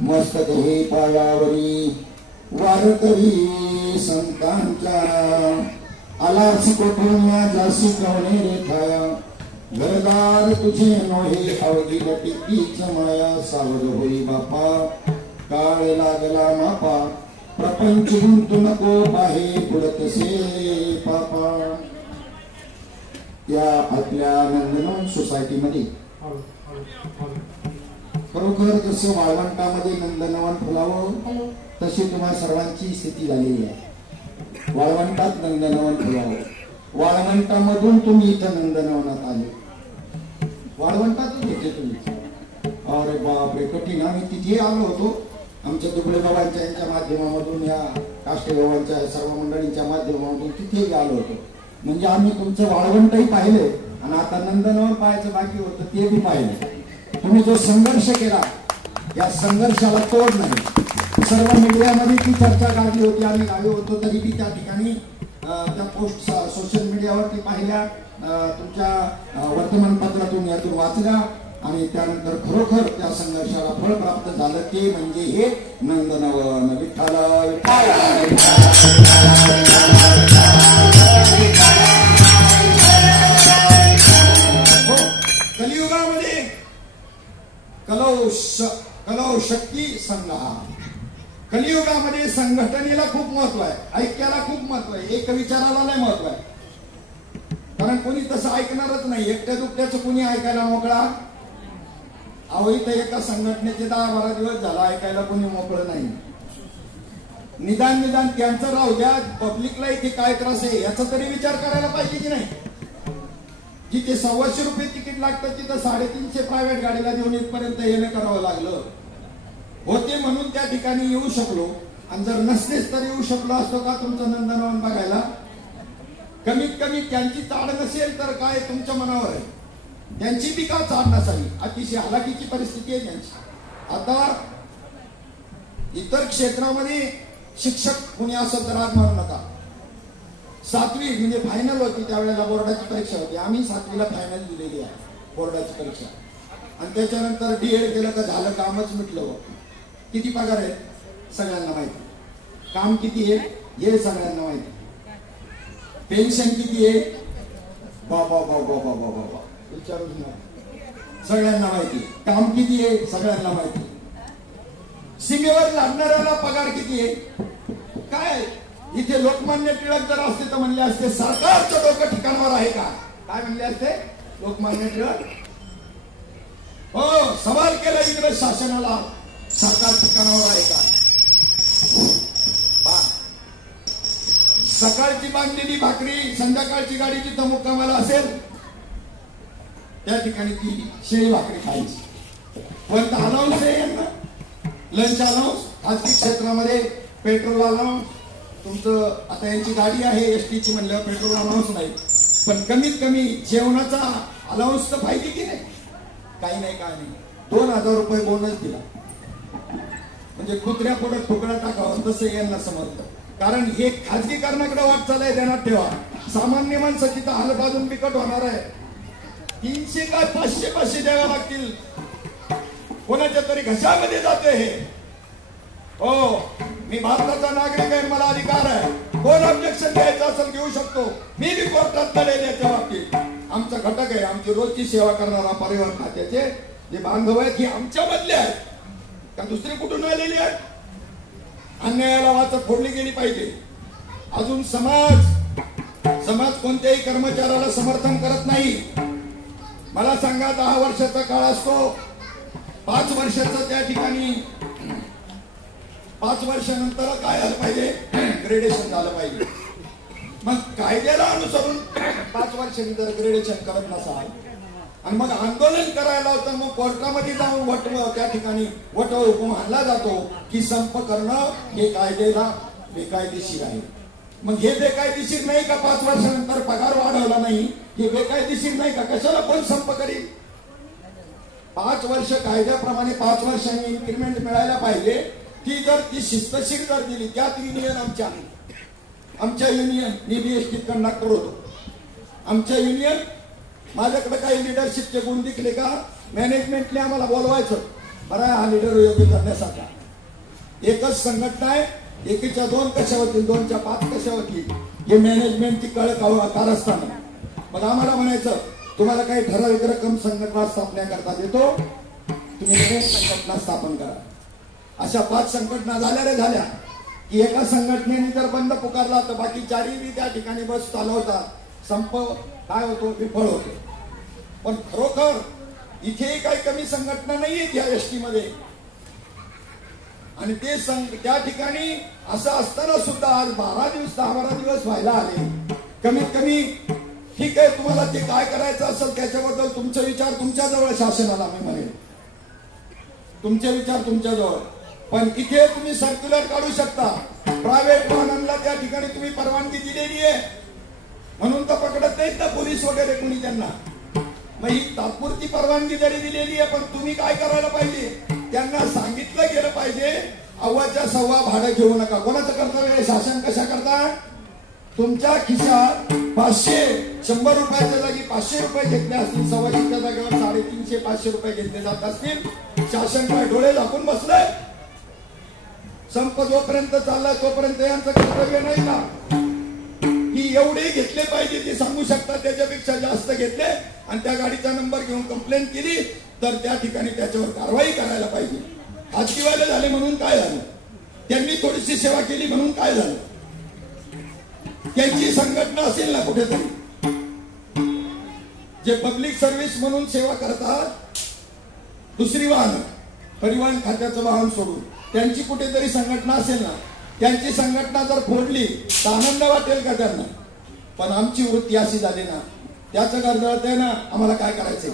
मस्तके पायावरी वारकरी संतांच्या आलाच कोठून जासी कवणे रेखाया घरदार तुझे नोहे अवघी टिकीच माया सावध होई बापा काळ लागला मापा प्रपंच गुंतू नको पाहे पुढतसे पापा. या आपल्या नंदनवन सोसायटीमध्ये खरोखर जसं वाळवंटामध्ये नंदनवन फुलावं तशी तुम्हा सर्वांची स्थिती झालेली आहे. वाळवंटात नंदनवन फुलावं, वाळवंटामधून तुम्ही इथं नंदनवनात आले, वाळवंटातच होते तुम्ही. अरे बापरे कठीण. आम्ही तिथे आलो होतो आमच्या दुबळे बाबांच्या यांच्या माध्यमामधून, या काष्टे बाबांच्या सर्व मंडळींच्या माध्यमामधून तिथेही आलो होतो. म्हणजे आम्ही तुमचं वाळवंटही पाहिलं आणि आता नंदनवन पाहायचं बाकी होतं ते बी पाहिलं. तुम्ही जो संघर्ष केला या संघर्षाला तोड नाही. सर्व मीडियामध्ये ती चर्चा गाजली होती. आम्ही गावी होतो तरी बी त्या ठिकाणी त्या पोस्ट सोशल मीडियावरती पाहिल्या, तुमच्या वर्तमानपत्रातून यातून वाचल्या आणि त्यानंतर खरोखर त्या संघर्षाला फळ प्राप्त झालं. ते म्हणजे हे नंदनवन. विठ्ठल कलियुगामध्ये कलौ शक्ती संघ. कलियुगामध्ये संघटनेला खूप महत्व आहे, ऐक्याला खूप महत्व आहे, एक विचाराला नाही महत्व आहे. कारण कोणी तसं ऐकणारच नाही. एकट्या दुकट्याचं कोणी ऐकायला मोकळा. अहो इथं एका संघटनेचे 10-12 दिवस झाला ऐकायला कोणी मोकळं नाही. निदान त्यांचं राहू द्या, पब्लिकला इथे काय त्रास आहे याचा तरी विचार करायला पाहिजे की नाही. जिथे 125 रुपये तिकीट लागतं तिथं 350 प्रायव्हेट गाडीला देऊन इथपर्यंत येणं करावं लागलं होते. म्हणून त्या ठिकाणी येऊ शकलो. आणि जर नसतेच तर येऊ शकलो असतो का तुमचं नंदनवन बघायला? कमीत कमी त्यांची चाड नसेल तर काय तुमच्या मनावर आहे, त्यांची बी का चाड नसावी, अतिशय हलाखीची परिस्थिती आहे त्यांची. आता इतर क्षेत्रामध्ये शिक्षक कुणी असं तर राग मानू नका. 7वी म्हणजे फायनल होती त्यावेळेला, बोर्डाची परीक्षा होती, आम्ही 7वीला फायनल दिलेली आहे बोर्डाची परीक्षा. आणि त्याच्यानंतर डीएड केलं का झालं, कामच मिटलं. किती पगार आहे सगळ्यांना माहिती, काम किती आहे हे सगळ्यांना माहिती, पेन्शन किती आहे बाबा बाबा बाबा बाबा विचारूच नाही, सगळ्यांना माहिती. काम किती आहे सगळ्यांना माहिती. सीमेवर लढणाऱ्याला पगार किती आहे काय. इथे लोकमान्य टिळक जर असते तर म्हणले असते सरकारचं डोकं ठिकाणावर आहे का, काय म्हणले असते लोकमान्य टिळक. हो, सवाल केला इंग्रज शासनाला, सरकार ठिकाणावर आहे का. सकाळची बांधलेली भाकरी संध्याकाळची गाडी जिथं मुक्कामाला असेल त्या ठिकाणी ती शेळी भाकरी खायची. पण अलाउन्स आहे यांना, लंच अलाउन्स. खाजगी क्षेत्रामध्ये पेट्रोल अलाउन्स, तुमचं आता यांची गाडी आहे एसटीची म्हणल्यावर पेट्रोल अलाउन्स नाही, पण कमीत कमी जेवणाचा अलाउन्स तर पाहिजे की नाही. काही नाही काय नाही. 2000 रुपये बोनस दिला म्हणजे कुत्र्या पुढे ठोकळा टाकावं तसं यांना समजतं. कारण हे खाजगीकरणाकडे वाटचाल आहे, ध्यानात ठेवा. सामान्य माणसं तिथं हालबाजून बिकट होणार आहे. 300 काय 500 द्यावे लागतील. कोणाच्या तरी घशामध्ये जाते हे. हो, मी भारताचा नागरिक आहे, मला अधिकार आहे. कोण ऑब्जेक्शन घ्यायचं असेल घेऊ शकतो. मी बी कोर्टात लढेल याच्या बाबतीत. आमचा घटक आहे, आमची रोजची सेवा करणारा परिवहन खात्याचे जे बांधव आहेत हे आमच्या मधले आहेत का दुसरी कुठून आलेली आहेत. अन्यायाला वाचत फोडली गेली पाहिजे. अजून समाज कोणत्याही कर्मचाऱ्याला समर्थन करत नाही. मला सांगा 10 वर्षाचा काळ असतो, 5 वर्षाचा त्या ठिकाणी 5 वर्षानंतर काय झालं पाहिजे, ग्रेडेशन झालं पाहिजे. मग कायद्याला अनुसरून 5 वर्षांनी जर ग्रेडेशन करत नसाल आणि मग आंदोलन करायला होतं, मग कोर्टामध्ये जाऊन त्या ठिकाणी हुकूम आणला जातो की संप करणं हे कायद्याला बेकायदेशीर आहे. मग हे बेकायदेशीर नाही का 5 वर्षानंतर पगार वाढवला नाही, हे बेकायदेशीर नाही का. कशाला कोण संप करील. 5 वर्ष कायद्याप्रमाणे 5 वर्षांनी इन्क्रिमेंट मिळायला पाहिजे. ती जर ती शिस्तशीर जर दिली, त्यात युनियन आमच्या युनियन मी बीएसटीत कंडक्टर होतो. आमच्या युनियन माझ्याकडे काही लिडरशिपचे गुण दिसले का मॅनेजमेंटने आम्हाला बोलवायचं, बरं हा लिडर योग्य करण्यासाठी. एकच संघटना आहे, एकीच्या 2 कशा होतील, 2च्या 5 कशा होतील हे मॅनेजमेंटची कारस्थान. मग आम्हाला म्हणायचं तुम्हाला काही ठराविक रक्कम संघटना स्थापण्याकरता देतो, तुम्ही संघटना स्थापन करा. अशा 5 संघटना झाल्या की एका संघटनेने जर बंद पुकारला तर बाकी 4ही त्या ठिकाणी बस चालवतात. संप काय होतो, विफळ होतो. पण खरोखर इथेही काही कमी संघटना नाहीये या एसटी मध्ये. आणि ते त्या ठिकाणी असं असताना सुद्धा आज 10-12 दिवस व्हायला आले. कमीत कमी ठीक आहे, तुम्हाला ते काय करायचं असेल त्याच्याबद्दल तुमचे विचार तुमच्याजवळ, शासनाला मी म्हणेन तुमचे विचार तुमच्याजवळ. पण इथे तुम्ही सर्क्युलर काढू शकता. प्रायव्हेट वाहनांना त्या ठिकाणी तुम्ही परवानगी दिलेली आहे म्हणून तर पकडत नाहीत ना पोलीस वगैरे कोणी त्यांना. मग ही तात्पुरती परवानगी जरी दिलेली आहे, पण तुम्ही काय करायला पाहिजे, त्यांना सांगितलं गेलं पाहिजे 1.25 भाडं घेऊ नका. कोणाचं कर्तव्य आहे, शासन कशा करता. तुमच्या खिशात 100 रुपयाच्या जागी 500 रुपये घेतले असतील, 125च्या जागेवर 350-500 रुपये घेतले जात असतील. शासन काय डोळे झाकून बसलंय. संप जोपर्यंत चाललाय तोपर्यंत यांचं कर्तव्य नाही का की एवढे घेतले पाहिजे ते सांगू शकतात, त्याच्यापेक्षा जास्त घेतले आणि त्या गाडीचा नंबर घेऊन कंप्लेंट केली तर त्या ठिकाणी त्याच्यावर कारवाई करायला पाहिजे. खाजगीवाले झाले म्हणून काय झालं, त्यांनी थोडीशी सेवा केली म्हणून काय झालं. त्यांची संघटना असेल ना कुठेतरी, जे पब्लिक सर्व्हिस म्हणून सेवा करतात, दुसरी वाहन परिवहन खात्याचं वाहन सोडून त्यांची कुठेतरी संघटना असेल ना. त्यांची संघटना जर फोडली तर आनंद वाटेल का त्यांना. पण आमची वृत्ती अशी झाली ना, त्याचं घर जळतंय ना, आम्हाला काय करायचंय.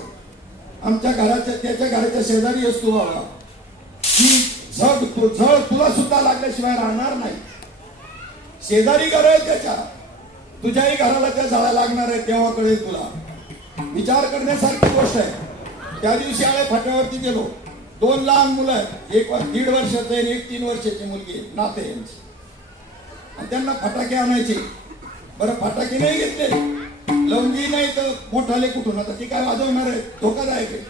आमच्या घराच्या त्याच्या घराच्या शेजारी असतो बाबा, ही झळ तुला सुद्धा लागल्याशिवाय राहणार नाही. शेजारी घर आहे त्याच्या, तुझ्याही घराला त्या झाडा लागणार आहे, तेव्हा कळेल तुला. विचार करण्यासारखी गोष्ट आहे. त्या दिवशी आळे फाट्यावरती गेलो, 2 लहान मुलं आहेत, एक 1.5 वर्षाचं आहे आणि एक 3 वर्षाची मुलगी, नाते यांची, आणि त्यांना फटाके आणायचे. बरं फटाके नाही घेतले, लवंगी नाही तर मोठाले कुठून, आता ती काय वाजवणार आहे, धोकादायक आहे.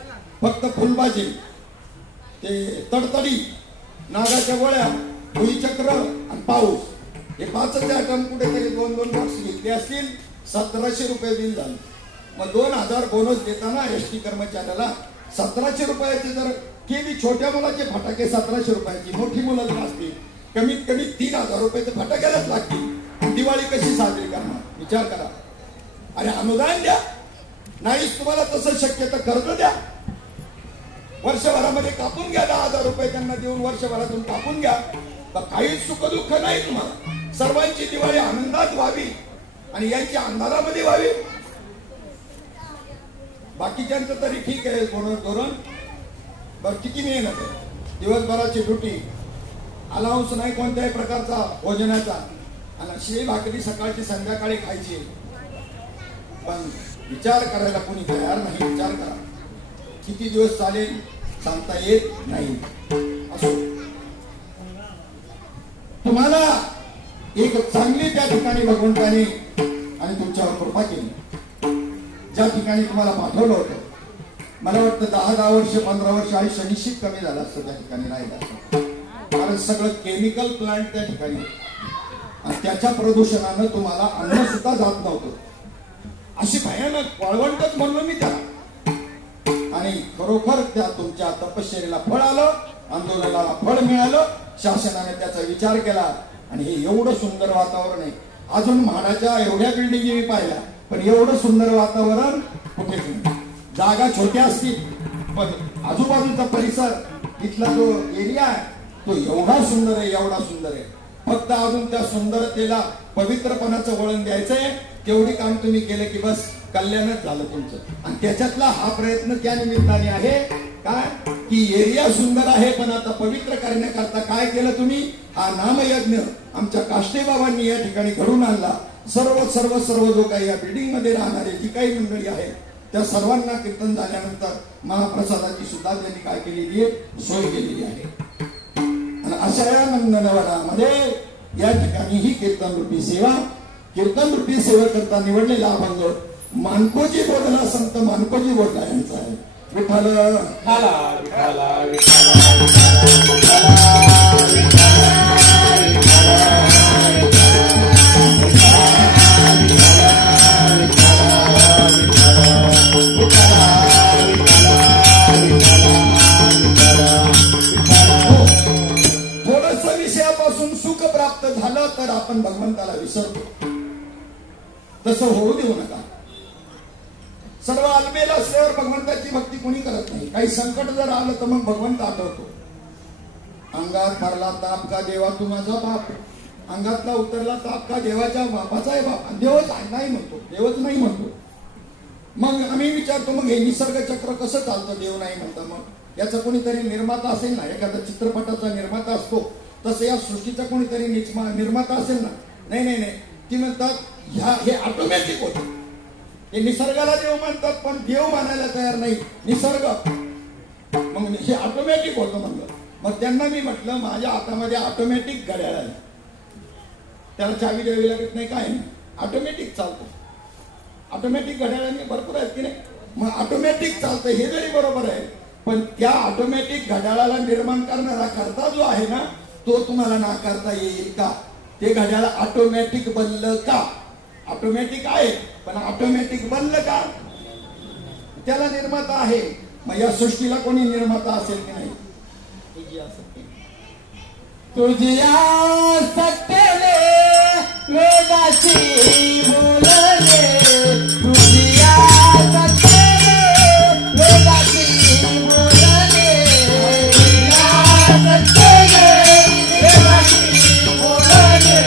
फक्त फुलबाजी, ते तडतडी, नागाच्या गोळ्या, भुईचक्र आणि पाऊस, हे 5च आयटम कुठेतरी 2-2 बॉक्स घेतले असतील. 1700 रुपये बिल झालं. मग 2000 बोनस देताना एसटी कर्मचाऱ्याला 1700 रुपयाची जर केली, छोट्या मुलाचे फटाके 1700 रुपयाची, मोठी मुलं जर असतील कमीत कमी 3000 रुपये तर फटाक्यालाच लागतील. दिवाळी कशी साजरी करणार, विचार करा. अरे अनुदान द्या, नाहीच तुम्हाला तसं शक्य तर कर्ज द्या. वर्षभरामध्ये कापून घ्या, 10,000 रुपये त्यांना देऊन वर्षभरातून कापून घ्या. काहीच सुख दुःख नाही तुम्हाला. सर्वांची दिवाळी आनंदात व्हावी आणि यांची अंधारामध्ये व्हावी. बाकीच्यांचं तरी ठीक आहे बोनस धोरण. बरं किती मेहनत आहे, दिवसभराची ड्युटी, अलाउन्स नाही कोणत्याही प्रकारचा भोजनाचा, आणि शिळी भाकरी सकाळची संध्याकाळी खायची. पण विचार करायला कोणी तयार नाही. विचार करा, किती दिवस चालेल सांगता येत नाही. असो, तुम्हाला एक चांगली त्या ठिकाणी भगवंताने आणि तुमच्यावर कृपा केली. ज्या ठिकाणी तुम्हाला पाठवलं होतं, मला वाटतं 10 वर्ष 15 वर्ष आयुष्य निश्चित कमी झालं असतं त्या ठिकाणी राहिलं असतं. कारण सगळं केमिकल प्लांट त्या ठिकाणी, आणि त्याच्या प्रदूषणानं तुम्हाला अन्न सुद्धा जात नव्हतं. अशी भयानक वाळवंटच म्हणलो मी त्याला. आणि खरोखर त्या तुमच्या तपश्चर्येला फळ आलं, आंदोलनाला फळ मिळालं. शासनाने त्याचा विचार केला आणि हे एवढं सुंदर वातावरण आहे. अजून म्हाडाच्या एवढ्या बिल्डिंगी मी पाहिल्या, पण एवढं सुंदर वातावरण कुठेच नाही. जागा छोट्या असतील, पण आजूबाजूचा परिसर, इथला जो एरिया आहे तो एवढा सुंदर आहे, एवढा सुंदर आहे. फक्त अजून त्या सुंदरतेला पवित्रपणाचं वळण द्यायचंय. तेवढी काम तुम्ही केलं की बस कल्याणच झालं तुमचं. आणि त्याच्यातला हा प्रयत्न त्या निमित्ताने आहे काय की एरिया सुंदर आहे, पण आता पवित्र करण्याकरता काय केलं तुम्ही, हा नामयज्ञ आमच्या काष्टे बाबांनी या ठिकाणी घडून आणला. सर्व सर्व सर्व जो काही या बिल्डिंग मध्ये राहणारे जी काही मंडळी आहे त्या सर्वांना कीर्तन झाल्यानंतर महाप्रसादाची सुद्धा त्यांनी काय केलेली आहे, सोय केलेली आहे. आणि अशा या नंदनवनामध्ये या ठिकाणी ही कीर्तन रूपी सेवा, कीर्तन रूपी सेवा करता निवडलेला अभंग मानकोजी बोधला संत मानकोजी बोधला यांचा आहे. विठ्ठल विठ्ठला विठ्ठला थोडस विषयापासून सुख प्राप्त झालं तर आपण भगवंताला विसरतो. तसं होऊ देऊ नका. सर्व आलमेल असल्यावर भगवंताची भक्ती कोणी करत नाही. काही संकट जर आलं तर मग भगवंत आठवतो. अंगात भरला ताप का देवा तू माझा बाप, अंगातला उतरला ताप का देवाच्या बापाचा आहे बाप. देवच नाही म्हणतो, देवच नाही म्हणतो. मग आम्ही विचारतो मग हे निसर्ग चक्र कसं चालतं, देव नाही म्हणता. मग याचा कोणीतरी निर्माता असेल ना, एखादा चित्रपटाचा निर्माता असतो तसं या सृष्टीचा कोणीतरी निर्माता असेल ना. नाही नाही नाही, ती म्हणतात हे ऑटोमॅटिक होतं. हे निसर्गाला देव म्हणतात पण देव मानायला तयार नाही निसर्ग. मग हे ऑटोमॅटिक होतं म्हणलं. मग त्यांना मी म्हटलं माझ्या हातामध्ये ऑटोमॅटिक घड्याळ आहे, त्याला चावी द्यावी लागत नाही, काय नाही, ऑटोमॅटिक चालतं. ऑटोमॅटिक घड्याळाने भरपूर आहेत की नाही. मग ऑटोमॅटिक चालतं हे जरी बरोबर आहे, पण त्या ऑटोमॅटिक घड्याळाला निर्माण करणारा कर्ता जो आहे ना तो तुम्हाला नाकारता येईल का? ते घड्याळ ऑटोमॅटिक बनलं का? ऑटोमॅटिक आहे पण ऑटोमॅटिक बनलं का? त्याला निर्माता आहे. मग या सृष्टीला कोणी निर्माता असेल की नाही? तुझ्या सत्तेने वेदाची बोलले, तुझ्या सत्तेने वेदाची बोलले, तुझ्या सत्तेने वेदाची बोलले,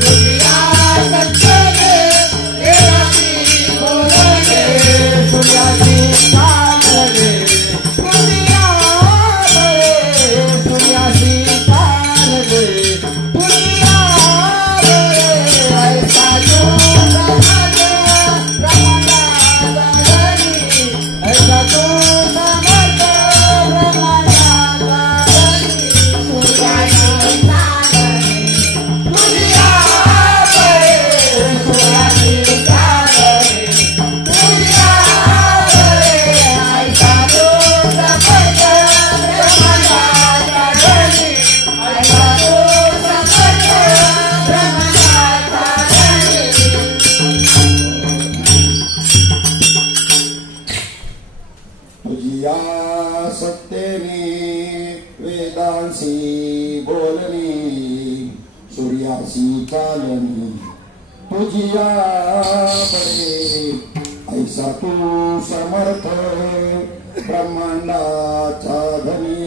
तुझ्या सत्तेने वेदाची बोलले, तुझ्याशी चालले, तुझ्या बळे, तुझ्याशी अशी चालणी तुझी बळे ऐसा तू समर्थ ब्रह्मांडाचा धनी.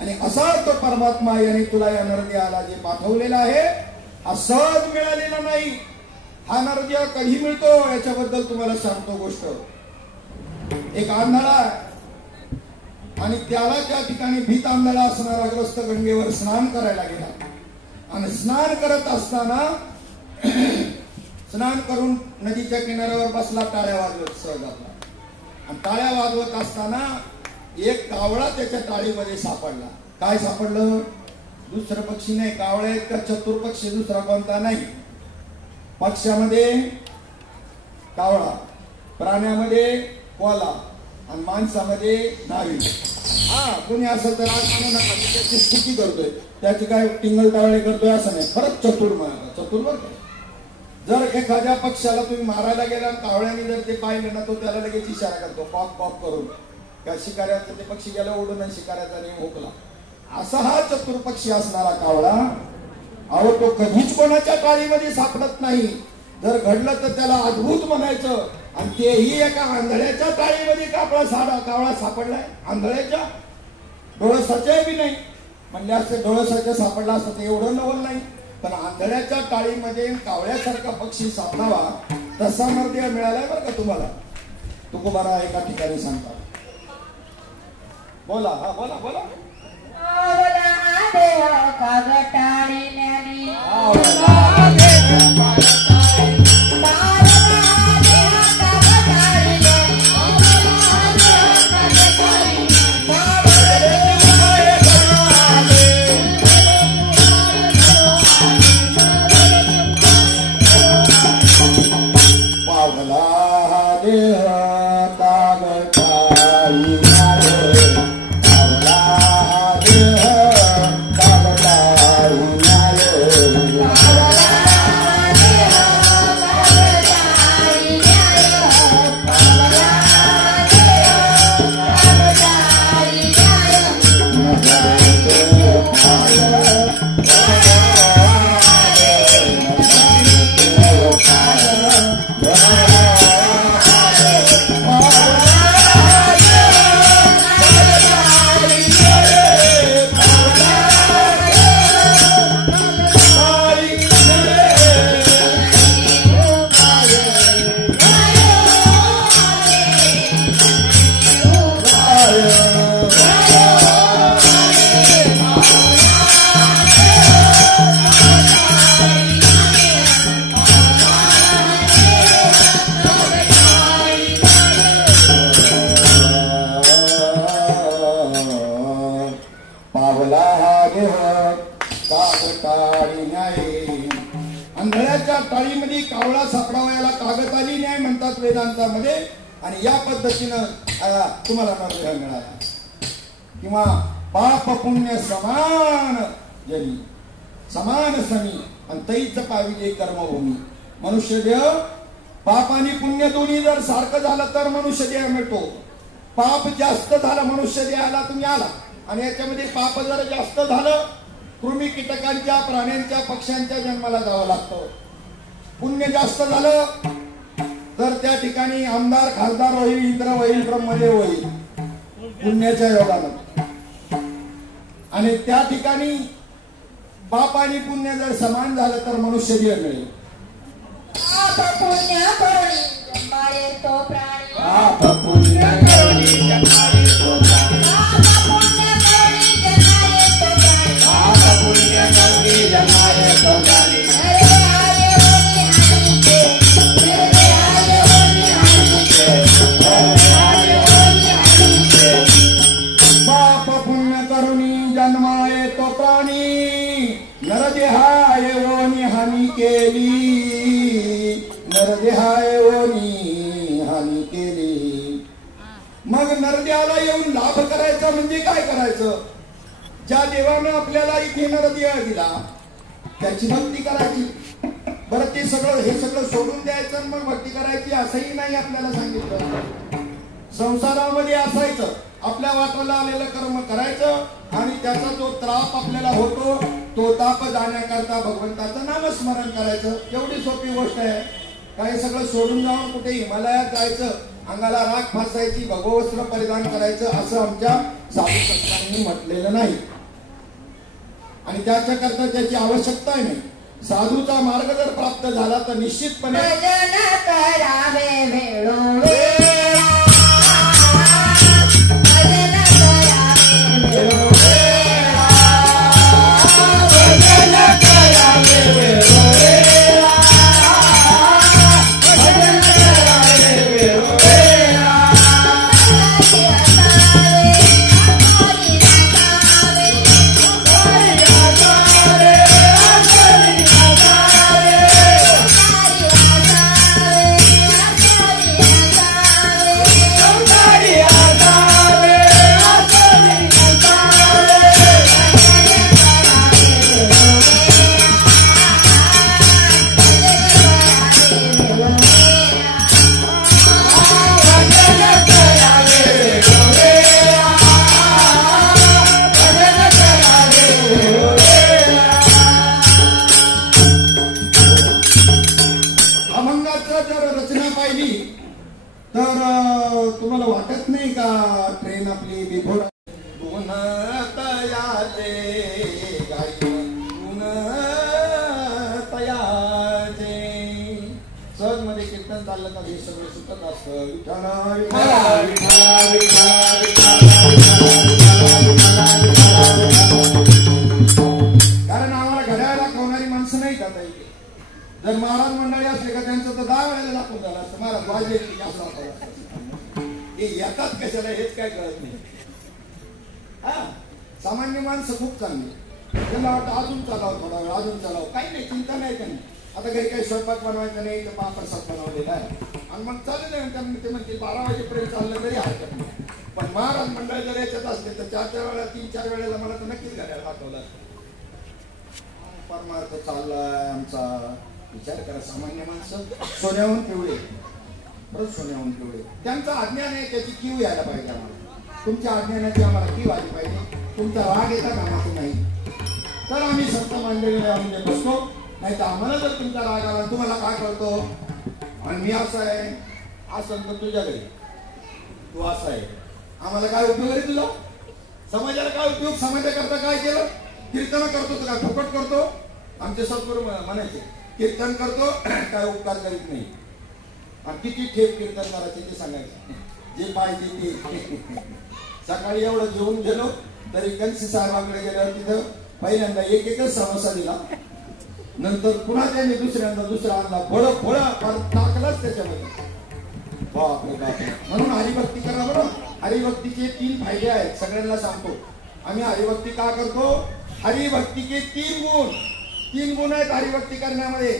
आणि असा तो परमात्मा याने तुला या नरदेहाला जे पाठवलेला आहे हा सहज मिळालेला नाही. हा नरदेह कधी मिळतो याच्याबद्दल तुम्हाला सांगतो गोष्ट. एक आंधळा आणि त्याला त्या ठिकाणी भीत आंधळा असणारा ग्रस्त गंगेवर स्नान करायला गेला. आणि स्नान करत असताना स्नान करून नदीच्या किनाऱ्यावर बसला, टाळ्या वाजवत सहज आपला. आणि टाळ्या वाजवत असताना एक कावळा त्याच्या टाळीमध्ये सापडला. काय सापडलं? दुसरं पक्षी नाही. कावळा एक का चतुर पक्षी दुसरा कोणता नाही. पक्ष्यामध्ये कावळा, प्राण्यामध्ये कोला आणि माणसामध्ये नावी. हा कोणी असं तर आज म्हणू नका त्याची स्तुती करतोय, त्याची काय टिंगल टावळे करतोय असं नाही. खरंच चतुर म्हणा, चतुर बरं. जर एखाद्या पक्षाला तुम्ही मारायला गेला आणि कावळ्याने जर ते पाहिलं ना तो त्याला लगेच इशारा करतो पॉक पॉक करून. त्या शिकाऱ्याचं ते पक्षी गेला ओढून आणि शिकाऱ्याचा नेम हुकला. असा हा चतुर पक्षी असणारा कावळा अहो तो कधीच कोणाच्या टाळीमध्ये सापडत नाही. जर घडलं तर त्याला अद्भुत म्हणायचं. आणि तेही एका आंधळ्याच्या टाळीमध्ये कावळा सापडलाय. आंधळ्याच्या डोळसाच्या बी नाही म्हणले असते, डोळसाच्या सापडला असतं ते एवढं नवल नाही. पण आंधळ्याच्या टाळीमध्ये कावळ्यासारखा पक्षी सापडावा तसा नरदेह मिळालाय बरं का तुम्हाला. तुकोबारा एका ठिकाणी सांगतात. बोला. हा बोला बोला. आंधळ्याच्या टाळीमध्ये कावळा सापडावा याला कागताली न्याय म्हणतात वेदांतामध्ये. आणि या पद्धतीनं तुम्हाला नरदेह मिळाला. किंवा पाप पुण्य समान जनी समान समी आणि तैच पाविले कर्मभूमी. मनुष्य देह पाप आणि पुण्य दोन्ही जर सारखं झालं तर मनुष्य देह मिळतो. पाप जास्त झालं मनुष्य देहाला तुम्ही आला आणि याच्यामध्ये पाप जर जास्त झालं कृमी कीटकांच्या प्राण्यांच्या पक्ष्यांच्या जन्माला जावं लागतं. पुण्य जास्त झालं तर त्या ठिकाणी आमदार खासदार होईल, इंद्र होईल, ब्रह्मदेव होईल पुण्याच्या योगानं. आणि त्या ठिकाणी पाप आणि पुण्य जर समान झालं तर मनुष्य देह मिळेल. पाप पुण्य करुणी जन्मा येतो प्राणी. पाप पुण्य करुणी जन्मा येतो प्राणी. पाप पुण्य करुणी जन्मा येतो प्राणी. पाप पुण्य करुणी जन्मा येतो प्राणी. नरदेहाय ओनी हानी केली. नरदेहाय ओनी हानी केली. मग नरदेहाला येऊन लाभ करायचा म्हणजे काय करायचं? ज्या देवानं आपल्याला इथे नरदेह दिला त्याची भक्ती करायची. बरं ते सगळं हे सगळं सोडून द्यायचं आणि मग भक्ती करायची असंही नाही आपल्याला सांगितलं. संसारामध्ये असायचं आपल्या वाटाला आलेलं कर्म करायचं आणि त्याचा जो त्राप आपल्याला होतो तो ताप जाण्याकरता भगवंताचं नामस्मरण करायचं. एवढी सोपी गोष्ट आहे. काही सगळं सोडून जाऊन कुठे हिमालयात जायचं, अंगाला राख फासायची, भगवस्त्र परिधान करायचं असं आमच्या साधू संतांनी म्हटलेलं नाही आणि त्याच्याकरता त्याची आवश्यकता नाही. साधूचा मार्ग जर प्राप्त झाला तर निश्चितपणे भजन करावे वेळोवेळी, भजन करावे वेळोवेळी, भजन करावे वेळोवेळी, भजन करावे वेळोवेळी. तुम्हाला वाटत नाही का ट्रेन आपली बिफोर तयाचे तयाचे सहज मध्ये कीर्तन चाललं का हे सगळं सुटत असतं. कारण आम्हाला घड्याळ दाखवणारी माणसं नाही का ताई. जर महाराज मंडळी असले का त्यांचं तर 10 वेळेला दाखवून झालं असतं. महाराज वाजले हे येतात कशाला हेच काय कळत नाही. हा सामान्य माणसं खूप चांगली, त्यांना वाटतं अजून चालावं थोडा वेळ, अजून चालावं, काही नाही, चिंता नाही त्यांनी. आता घरी काही स्वयंपाक बनवायचा नाही तर पापड बनवलेला आहे आणि मग चालू नाही त्यांना ते म्हणते 12 वाजेपर्यंत चाललं तरी हरकत नाही. पण महाराज मंडळ जर याच्यात असले तर 4-4 वेळा 3-4 वेळेला मला तर नक्कीच घड्याळ दाखवलं परमार्थ चाललाय आमचा. विचार करा, सामान्य माणसं सोन्याहून पिवळे, परत सोन्याहून पिवळे. त्यांचं अज्ञान आहे, त्याची कीव यायला पाहिजे आम्हाला. तुमच्या अज्ञानाची आम्हाला कीव आली पाहिजे. तुमचा राग येता कामाचं नाही तर आम्ही संत मांडलेले म्हणजे बसतो. नाही तर आम्हाला जर तुमचा राग आला, तुम्हाला काय कळतो आणि मी असं आहे असं तर तुझ्या घरी तू असं आहे, आम्हाला काय उपयोग आहे तुझा? समाजाला काय उपयोग? समाजाकरता काय केलं? कीर्तन करतो तर काय फुकट करतो? आमचे सद्गुरू म्हणायचे कीर्तन करतो काय उपकार करीत नाही. आणि किती ठेप कीर्तन करायचे ते सांगायचे, जे पाहिजे ते. सकाळी एवढं जेवून गेलो तरी कनसी साहेबांकडे गेल्यावर तिथं पहिल्यांदा एकच समोसा दिला, नंतर पुन्हा त्यांनी दुसऱ्यांदा दुसरा आणला, फळ टाकलंच त्याच्यामध्ये. बापरे बाप. म्हणून हरिभक्ती करा बरं. हरिभक्तीचे 3 फायदे आहेत, सगळ्यांना सांगतो. आम्ही हरिभक्ती का करतो? हरिभक्तीचे 3 गुण. 3 गुण आहेत हरिभक्ती करण्यामध्ये.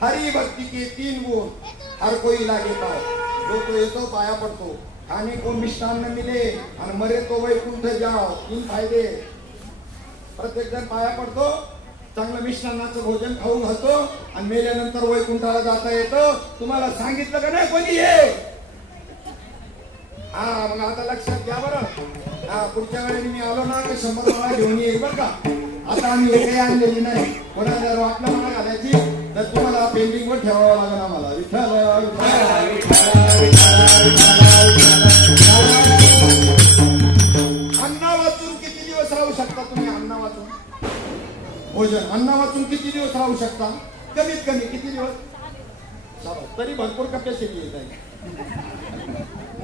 हरिभक्ती के 3 गुण. हर कोई लागे पाव, जो तो येतो पाया पडतो, खाने को मिष्टान्न मिले आणि मरे तो वैकुंठ जाओ. 3 फायदे. प्रत्येक जण पाया पडतो, चांगलं मिष्टान्नाचं भोजन खाऊ घालतो आणि मेल्यानंतर वैकुंठाला जाता येतं. तुम्हाला सांगितलं का नाही कोणी हे? हा मग आता लक्षात घ्या बरं. हा पुढच्या वेळेला मी आलो ना तर 100 माळा घेऊन येईल बरं का. आता आम्ही हे काही आणलेली नाही. कोणाला जर वाटलं मला घालायची तर तुम्हाला पेंडिंग वर ठेवावं लागेल आम्हाला. अन्ना वाचून किती दिवस राहू शकता तुम्ही? अन्ना वाचून भोजन, अन्ना वाचून किती दिवस राहू शकता? कमीत कमी किती दिवस? तरी भरपूर कपॅसिटी येत आहे.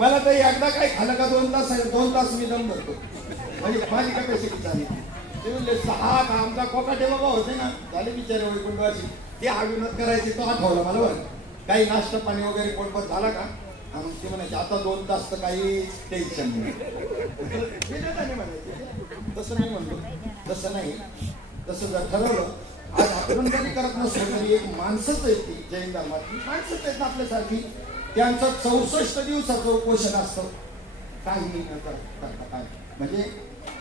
मला तर एकदा काय खाल्लं का 2 तास मी दम धरतो. म्हणजे माझी कपॅसिटी झाली. ते म्हणले 6 आमचा कोकाटे बाबा होते ना, झाले बिचारे वैकुंठवासी, ते आगमन करायचे. तो आठवला मला बरं. काही नाश्ता पाणी वगैरे पोटपट झाला का मग ते म्हणायचे आता 2 तास तर काही टेन्शन नाही. तसं नाही म्हणतो, तसं नाही. तसं जर ठरवलं, आज आपण कधी करत नसतो तरी एक माणसंच आहे ती जैन धर्मातली माणसंच आहेत ना आपल्यासारखी. त्यांचं 64 दिवसाचं उपोषण असतं. काही न करता काय म्हणजे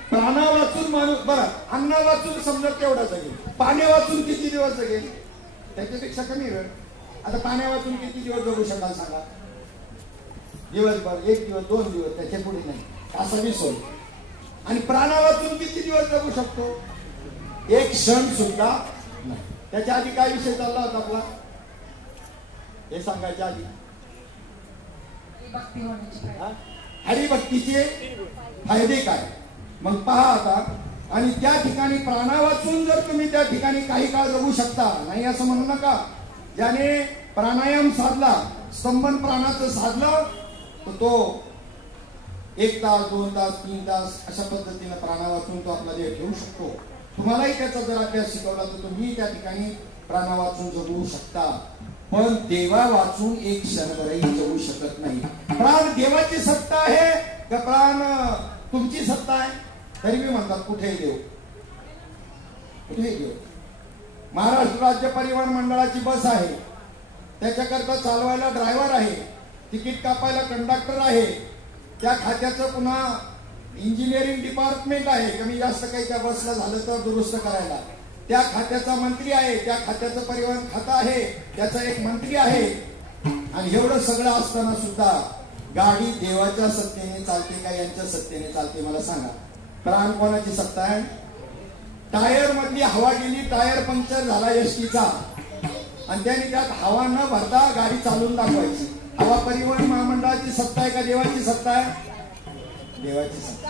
प्राणा वाचून माणूस बरं, अन्न वाचून समजा तेवढा जगेल, पाण्या वाचून किती दिवस जगेल? त्याच्यापेक्षा कमी वेळ. आता पाण्या वाचून किती दिवस जगू शकाल सांगा? दिवसभर, 1 दिवस, 2 दिवस, त्याच्या पुढे नाही. असा विसर. आणि प्राणा वाचून किती दिवस जगू शकतो? एक क्षण सुद्धा नाही. त्याच्या आधी काय विषय चालला होता आपला हे सांगायच्या आधी? भक्ती होण्याची काय? हा? हरिभक्तीचे फायदे काय? मग पहा आता. आणि त्या ठिकाणी प्राणा वाचून जर तुम्ही त्या ठिकाणी काही काळ जगू शकता, नाही असं म्हणू नका. ज्याने प्राणायाम साधला, स्तंभन प्राणाचं साधलं, तर तो 1 तास 2 तास 3 तास अशा पद्धतीने प्राणा वाचून तो आपला देह ठेवू शकतो. तुम्हालाही त्याचा जर अभ्यास शिकवला तर तुम्ही त्या ठिकाणी प्राणा वाचून जगू शकता. पण देवा वाचून एक क्षणभरही जगू शकत नाही. प्राण देवाची सत्ता आहे का प्राण तुमची सत्ता आहे? तरी मी म्हणतात कुठे देव, कुठे देव. महाराष्ट्र राज्य परिवहन मंडळाची बस आहे, त्याच्याकरता चालवायला ड्रायव्हर आहे, तिकीट कापायला कंडक्टर आहे, त्या खात्याचं पुन्हा इंजिनिअरिंग डिपार्टमेंट आहे, कमी जास्त काही त्या बसला झालं तर दुरुस्त करायला, त्या खात्याचा मंत्री आहे, त्या खात्याचं परिवहन खातं आहे, त्याचा एक मंत्री आहे. आणि एवढं सगळं असताना सुद्धा गाडी देवाच्या सत्तेने चालते का यांच्या सत्तेने चालते? मला सांगा. प्राण कोणाची सत्ता आहे? टायर मधली हवा गेली, टायर पंक्चर झाला एसटीचा, आणि त्याने त्यात हवा न भरता गाडी चालून दाखवायची. हवा परिवहन महामंडळाची सत्ता आहे का देवाची सत्ता आहे? देवाची सत्ता.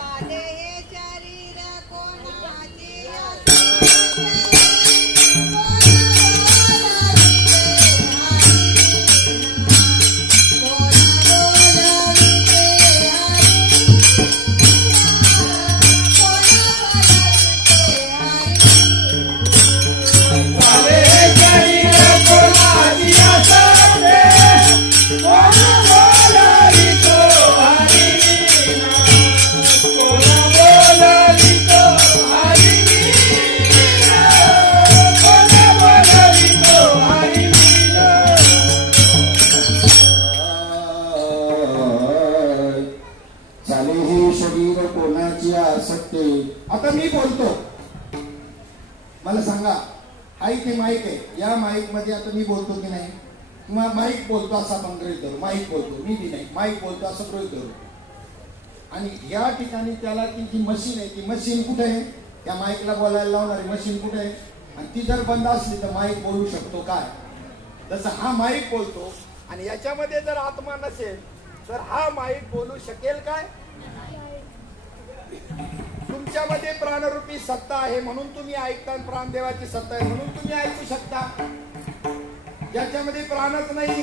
आता मी बोलतो, मला सांगा. आई ते माईक आहे, या माईक मध्ये आता मी बोलतो की नाही? माईक बोलतो असं आपण गृहीत धरू. माईक बोलतो, मी बी नाही, माईक बोलतो असं गृहीत धरू. आणि या ठिकाणी त्याला ती जी मशीन आहे, ती मशीन कुठे आहे? त्या माईकला बोलायला लावणारी मशीन कुठे आहे? आणि ती जर बंद असली तर माईक बोलू शकतो काय? जसं हा माईक बोलतो आणि याच्यामध्ये जर आत्मा नसेल तर हा माईक बोलू शकेल काय? तुमच्यामध्ये प्राणरूपी सत्ता आहे म्हणून तुम्ही ऐकता, प्राणदेवाची सत्ता आहे म्हणून तुम्ही ऐकू शकता. ज्याच्यामध्ये प्राणच नाही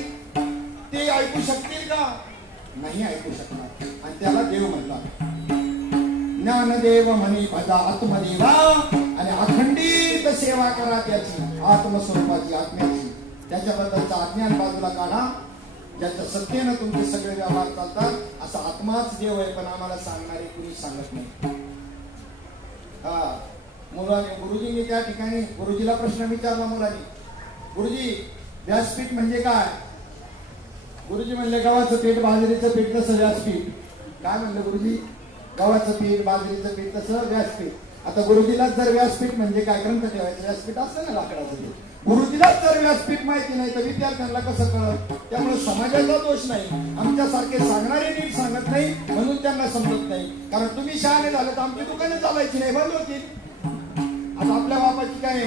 ते ऐकू शकतील का? नाही ऐकू शकणार. आणि त्याला देव म्हणतात. ज्ञानदेव म्हणी भजा आत्मदेवा, आणि अखंडित सेवा करा त्याची, आत्मस्वरूपाची, आत्म्याची. त्याच्याबद्दलचा अज्ञान बाजूला काढा. ज्याच्या सत्तेनं तुमचे सगळे व्यवहार चालतात असा आत्माच देव आहे, पण आम्हाला सांगणारे कुणी सांगत नाही. गुरुजींनी त्या ठिकाणी गुरुजीला प्रश्न विचारला मुलांनी, गुरुजी व्यासपीठ म्हणजे काय? गुरुजी म्हणले गव्हाचं पीठ, बाजरीचं पीठ तसं व्यासपीठ. काय म्हणलं गुरुजी? गव्हाचं पीठ, बाजरीचं पीठ तसं व्यासपीठ. आता गुरुजीलाच जर व्यासपीठ म्हणजे काय ग्रंथ ठेवायचं व्यासपीठ असतं ना लाकडाचं, ते गुरुजीलाच जर व्यासपीठ माहिती नाही तर विद्यार्थ्यांना कसं कळत? त्यामुळे समाजाचा दोष नाही, आमच्यासारखे सांगणारे नीट सांगत नाही म्हणून त्यांना समजत नाही. कारण तुम्ही शहाणे झाले तर आमची दुकाने चालायची नाही, बंद होतील. आता आपल्या बापाची काय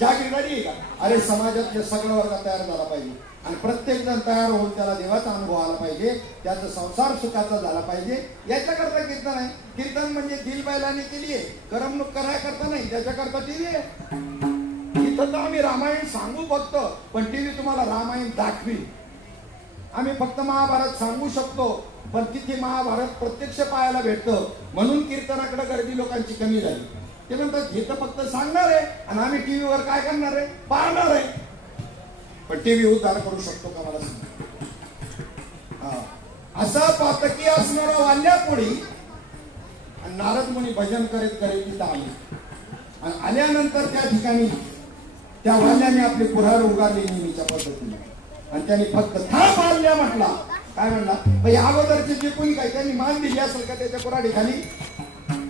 जागीरदारी आहे का? अरे समाजातले सगळं वर्ग तयार झाला पाहिजे आणि प्रत्येक जण तयार होऊन त्याला देवाचा अनुभव आला पाहिजे, त्याचा संसार सुखाचा झाला पाहिजे. याच्याकरता कीर्तन आहे. कीर्तन म्हणजे दिल बैलाने केली आहे, करमणूक करायकरता नाही. त्याच्याकरता टीव्ही आहे. इथं तर आम्ही रामायण सांगू फक्त, पण टीव्ही तुम्हाला रामायण दाखवी. आम्ही फक्त महाभारत सांगू शकतो, पण तिथे महाभारत प्रत्यक्ष पाहायला भेटतं. म्हणून कीर्तनाकडे गर्दी लोकांची कमी झाली. ते म्हणतात हे तर फक्त सांगणार आहे आणि आम्ही टीव्हीवर काय करणार आहे? पाहणार आहे. पण टीव्ही उद्धार करू शकतो का मला सांगा? असा पातकी असणारा वाल्यापुढी नारद मुनी भजन करीत करीत तिथं आले. आणि आल्यानंतर त्या ठिकाणी त्या वाल्याने आपले कुऱ्हाड उगारले नेहमीच्या पद्धतीने, आणि त्यांनी फक्त थांब आल्या म्हटला. काय म्हणला? या अगोदरचे जे कोणी काय त्यांनी मान दिली असेल का त्याच्या कुऱ्हाडी खाली?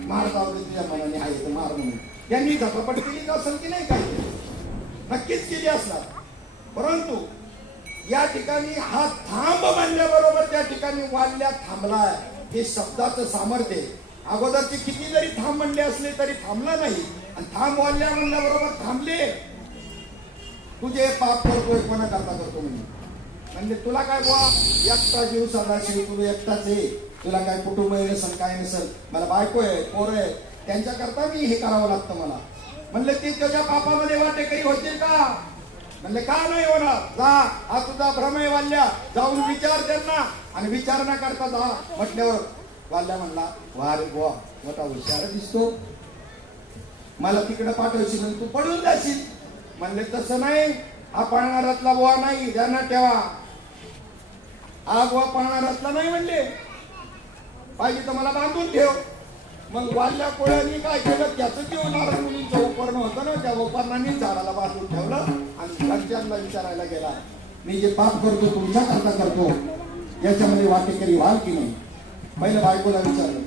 मारता होते तुझ्या मनाने आहे तर मार म्हणून त्यांनी झपापट केली असेल की नाही? काय नक्कीच केली असणार. परंतु या ठिकाणी हा थांब म्हणल्याबरोबर त्या ठिकाणी वाल्या थांबलाय. हे शब्दाचं सामर्थ्य आहे. अगोदरचे किती जरी थांब म्हणले असले तरी थांबला नाही, आणि थांब वाढल्या म्हणल्याबरोबर थांबले. तुझे पाप करतोय कोणा करता करतो म्हणजे तुला काय बुवा एकटा जीव सदाशिव, तू एकटाच आहे, तुला काय कुटुंब नसेल काय नसेल, मला बायको आहे पोर आहे, त्यांच्या करता मी हे करावं लागतं मला. म्हणले ते तुझ्या पापामध्ये वाटेकरी होतील का? म्हणले का नाही होणार, जा हा तुझा भ्रम आहे वाल्या, जाऊन विचार त्यांना, आणि विचार न करता जा म्हटल्यावर वाल्या म्हणला वा रे बुवा मोठा हुशार दिसतो, मला तिकडे पाठवशील तू पडून जाशील. म्हणले तसं नाही, हा पळणारातला बुवा नाही, ध्यानात ठेवा, हा बुवा पळणारातला नाही म्हणले, पाहिजे तर मला बांधून ठेव. मग वाल्या कोळ्यांनी काय केलं, त्याचं जीव नारद मुनींचं उपरणं होतं ना, त्या उपरणाने झाडाला बांधून ठेवलं आणि घरच्यांना विचारायला गेला, मी जे पाप करतो तुमच्या करता करतो, याच्यामध्ये वाटेकरी व्हाल की नाही. पहिलं बायकोला विचारलं,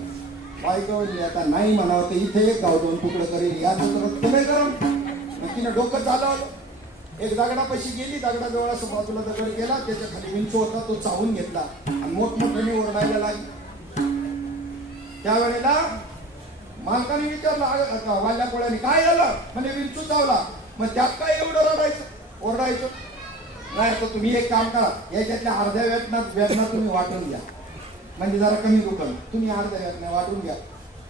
बायको आता नाही म्हणावं तर इथे एक गाव दोन तुकडं करेल, याचं तर तुम्ही गरम. मग तिनं डोकं चालवलं, एक दगडापाशी गेली, दगडाजवळ असं बाजूला दगड गेला, त्याच्या खाली विंचू होता, तो चावून घेतला आणि मोठमोठ्याने ओरडायला लागली. त्यावेळेला मालकाने विचारलं वाल्या कोळ्याने काय झालं, म्हणजे विंचू चावला. मग त्यात काय एवढं रडायचं ओरडायचं नाही. तर तुम्ही एक काम करा, याच्यातल्या अर्ध्या वेदना तुम्ही वाटून घ्या, म्हणजे जरा कमी दुखल, तुम्ही अर्ध्या वेदना वाटून घ्या.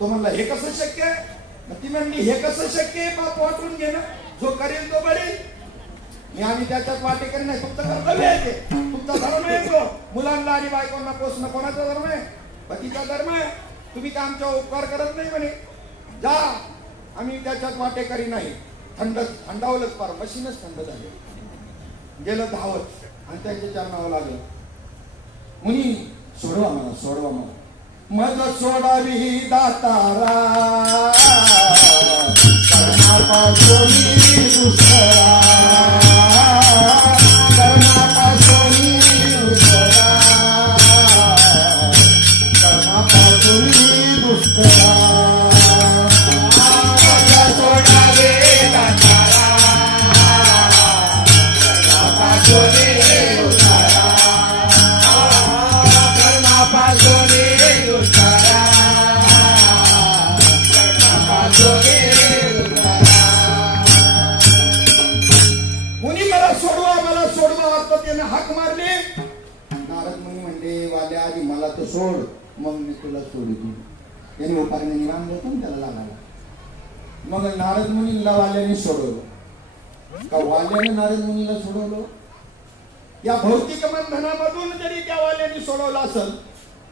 तो म्हणला हे कसं शक्य आहे? ती म्हणली हे कसं शक्य आहे पाप वाटून घेणं, जो करेल तो बळेल. मी आम्ही त्याच्यात वाटेकरी नाही, तुमचं कर्तव्य आहे ते, तुमचा धर्म आहे तो. मुलांना आणि बायकोंना पोसणं कोणाचा धर्म आहे? पतीचा धर्म आहे. तुम्ही का आमचा उपकार करत नाही म्हणे, जा आम्ही त्याच्यात वाटेकरी नाही. थंडावलंच पार, मशीनच थंड झाले, गेलं धावत आणि त्याच्या चरणावं लागलं. मुनी सोडवा मला, सोडवा मला, मज सोडावी दातारा, कर्णापासून दुसरा, कर्णापासून दुसरा, कर्णापासून दुसरा, मज सोडावी दातारा, कर्णापासून दुसरा, कर्णापासून हाक मारली. नारद मुनी म्हणले वाल्या आधी मला तर सोड, मग मी तुला सोडतो. त्यांनी उपारीने निराम देतो ना त्याला लागायला. मग नारद मुनीला वाल्याने सोडवलं का, वाल्याने नारद मुनीला सोडवलं. या भौतिक बंधनामधून जरी त्या वाल्याने सोडवलं असेल,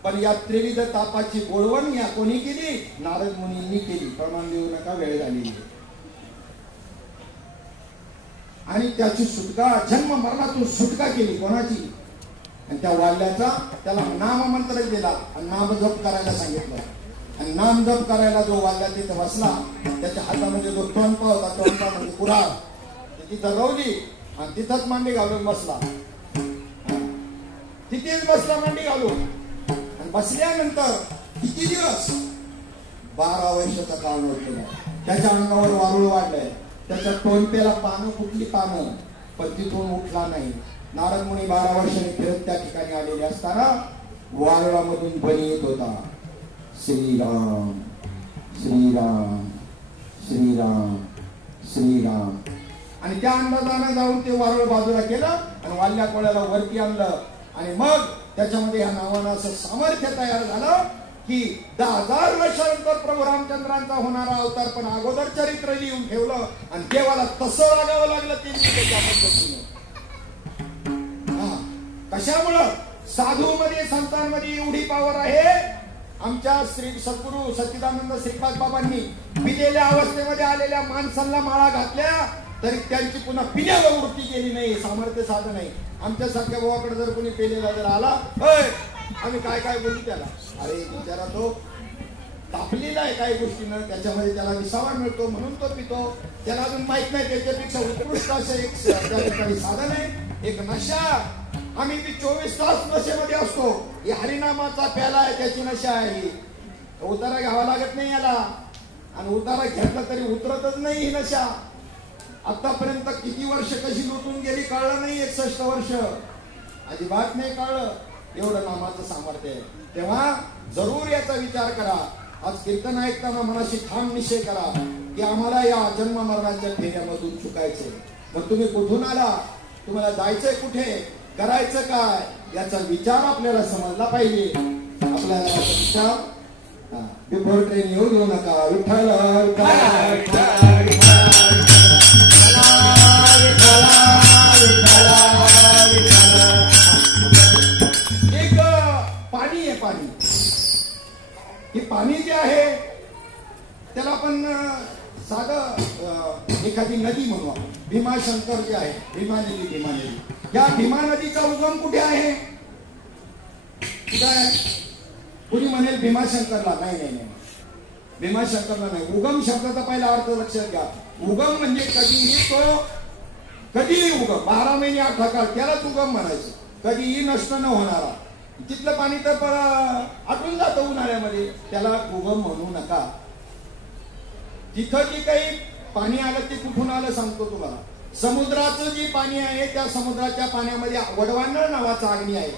पण या त्रिविध तापाची गोळवण या कोणी केली? नारद मुनींनी केली. प्रमाण देऊ नका, वेळ झाली. आणि त्याची सुटका, जन्म मरणातून सुटका केली कोणाची? आणि त्या वाल्याचा त्याला नाम मंत्र दिला आणि नाम जप करायला सांगितलं. आणि नाम जप करायला जो वाल्या तिथे बसला, त्याच्या हातामध्ये जो टोनपा होता, टोनपा म्हणजे कुऱ्हाड, तिथं रवली आणि तिथंच मांडी घालून बसला. तिथेच बसला मांडी घालून. आणि बसल्यानंतर किती दिवस? 12 वर्षाचा काळ होतो. त्याच्या अंगावर वारुळ वाढलंय, त्याच्या टोनपेला पानं, कुठली पानं, पण तिथून उठला नाही. नारद मुनी 12 वर्षांनी फिरत त्या ठिकाणी आलेले असताना वारुळामधून ध्वनी येत होता, श्रीराम श्रीराम श्रीराम श्रीराम. आणि त्या अंदाजाने जाऊन ते वारुळ बाजूला केलं आणि वाल्या कोळ्याला वरती आणलं. आणि मग त्याच्यामध्ये या नावानं असं सामर्थ्य तयार झालं की 10,000 वर्षानंतर प्रभू रामचंद्रांचा होणारा अवतार, पण अगोदर चरित्र लिहून ठेवलं आणि देवाला तसं वागावं लागलं ते त्याच्या पद्धतीने. कशामुळं? साधूमध्ये संतांमध्ये एवढी पावर आहे. आमच्या श्री सद्गुरू सच्चिदानंद श्रीपाद बाबांनी पिलेल्या अवस्थेमध्ये आलेल्या माणसांना माळा घातल्या तरी त्यांची पुन्हा पिण्यावर वृत्ती केली नाही. सामर्थ्य साधन नाही. आमच्यासारख्या भावाकडे जर कोणी पेलेला जर आला, आम्ही काय काय बोलू त्याला, अरे बिचारा तो तापलेला आहे काही गोष्टीनं, त्याच्यामध्ये त्याला विसावा मिळतो म्हणून तो पितो. त्याला अजून माहित नाही त्याच्यापेक्षा उत्कृष्ट असं एक त्या ठिकाणी साधन आहे, एक नशा. आम्ही ती 24 तास नशेमध्ये असतो. ही हरिनामाचा प्याला आहे, त्याची नशा आहे. उतारा घ्यावा लागत नाही याला, आणि उतारा घेतला तरी उतरतच नाही ही नशा. आतापर्यंत किती वर्ष कशी लुटून गेली कळलं नाही. 61 वर्ष अजिबात नाही कळलं. एवढं नामाचं सामर्थ्य आहे. तेव्हा जरूर याचा विचार करा. आज कीर्तन ऐकताना मनाशी ठाम निश्चय करा की आम्हाला या जन्म मरणाच्या फेऱ्यामधून चुकायचे. मग तुम्ही कुठून आला, तुम्हाला जायचंय कुठे, करायचं काय, याचा विचार आपल्याला समजला पाहिजे. आपल्याला विचार बिफोर ट्रेन येऊ देऊ नका. विठ्ठल एक पाणी आहे. पाणी हे पाणी जे आहे त्याला आपण साधं एखादी नदी म्हणू. भीमाशंकर जे आहे, भीमा नदी. या भीमा नदीचा उगम कुठे आहे? कुठे आहे? कुणी म्हणेल भीमाशंकरला. नाही, भीमाशंकरला नाही. उगम शब्दाचा पहिला अर्थ लक्षात घ्या. उगम म्हणजे कधीही उगम, 12 महिने 8 काळ, त्यालाच उगम म्हणायचं. कधीही नष्ट न होणारा. तिथलं पाणी तर आटून जातं उन्हाळ्यामध्ये, त्याला उगम म्हणू नका. तिथं जी काही पाणी आलं ते कुठून आलं सांगतो तुम्हाला. समुद्राचं जे पाणी आहे त्या समुद्राच्या पाण्यामध्ये वडवानळ नावाचा अग्नी आहे.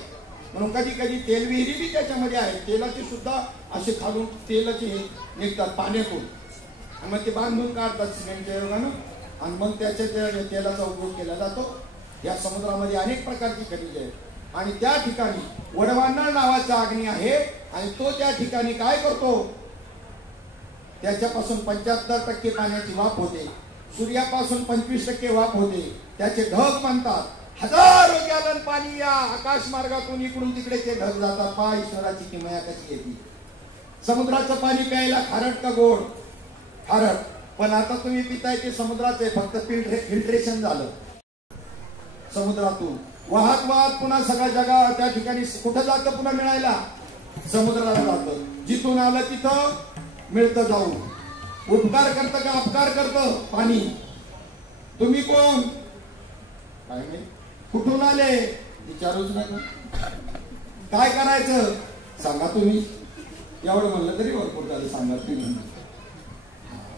म्हणून कधी कधी तेलविहिरी बी त्याच्यामध्ये आहे. तेलाची सुद्धा असे खालून तेलाचे निघतात पाण्यातून, आणि मग ते बांधून काढतात सिमेंटच्या योगानं, आणि मग त्याच्या तेलाचा उपयोग केला जातो. या समुद्रामध्ये अनेक प्रकारची खनिजे आहेत, आणि त्या ठिकाणी वडवानळ नावाचा अग्नी आहे. आणि तो त्या ठिकाणी काय करतो, त्याच्यापासून 75% पाण्याची वाफ होते. सूर्यापासून 25% वाफ होते. त्याचे ढग बनतात. हजारो गॅलन पाणी या आकाश मार्गातून इकडून तिकडे ते ढग जातात. पहा ईश्वराची किमया कशी येते. समुद्राचं पाणी प्यायला खारट का गोड? खारट. पण आता तुम्ही पिताय ते समुद्राचे फक्त फिल्ट्रेशन झालं. समुद्रातून वाहत पुन्हा सगळ्या जगा त्या ठिकाणी कुठं जातं पुन्हा मिळायला? समुद्राला जातं. जिथून आलं तिथं मिळतं जाऊन. उपकार करतं का अपकार करतं पाणी? तुम्ही कोण? काय नाही. कुठून आले विचारूच नका. काय करायचं सांगा तुम्ही. एवढं म्हणलं तरी भरपूर झालं. सांगा तुम्ही.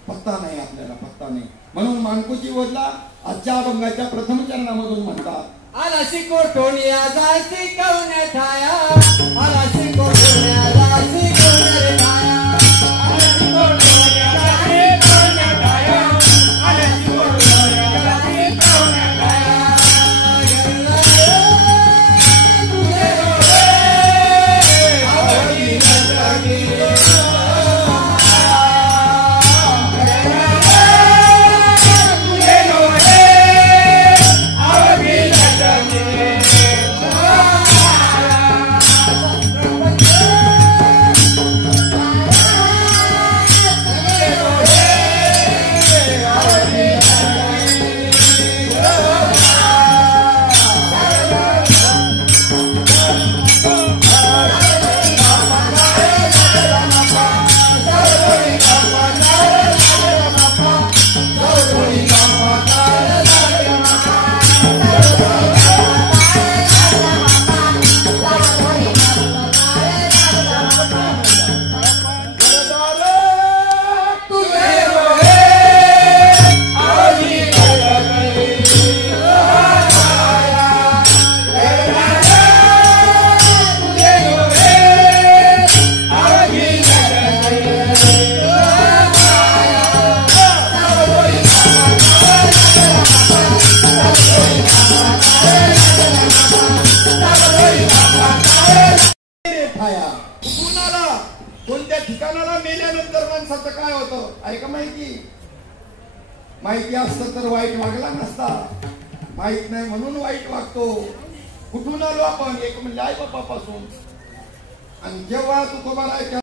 पत्ता नाही आपल्याला, पत्ता नाही. म्हणून मानकोची वडला आजच्या अभंगाच्या प्रथम चरणामधून म्हणतात, आलासी कोठोनिया जायची कवने ठाया, आलासी कोठोनिया जायची कवने ठाया, आलासी कोठोनिया जायची कवने ठाया, आलासी कोठोनिया जायची कवने ठाया. तुझे डोळे आवडी नजरी कोणत्या ठिकाणाला मेल्यानंतर माणसाचं काय होतं आहे का माहिती? माहिती असतं तर वाईट वागला नसता. माहित नाही म्हणून वाईट वागतो. कुठून आलो आपण? एक म्हणजे आई बापापासून. आणि जेव्हा तुकोबा राय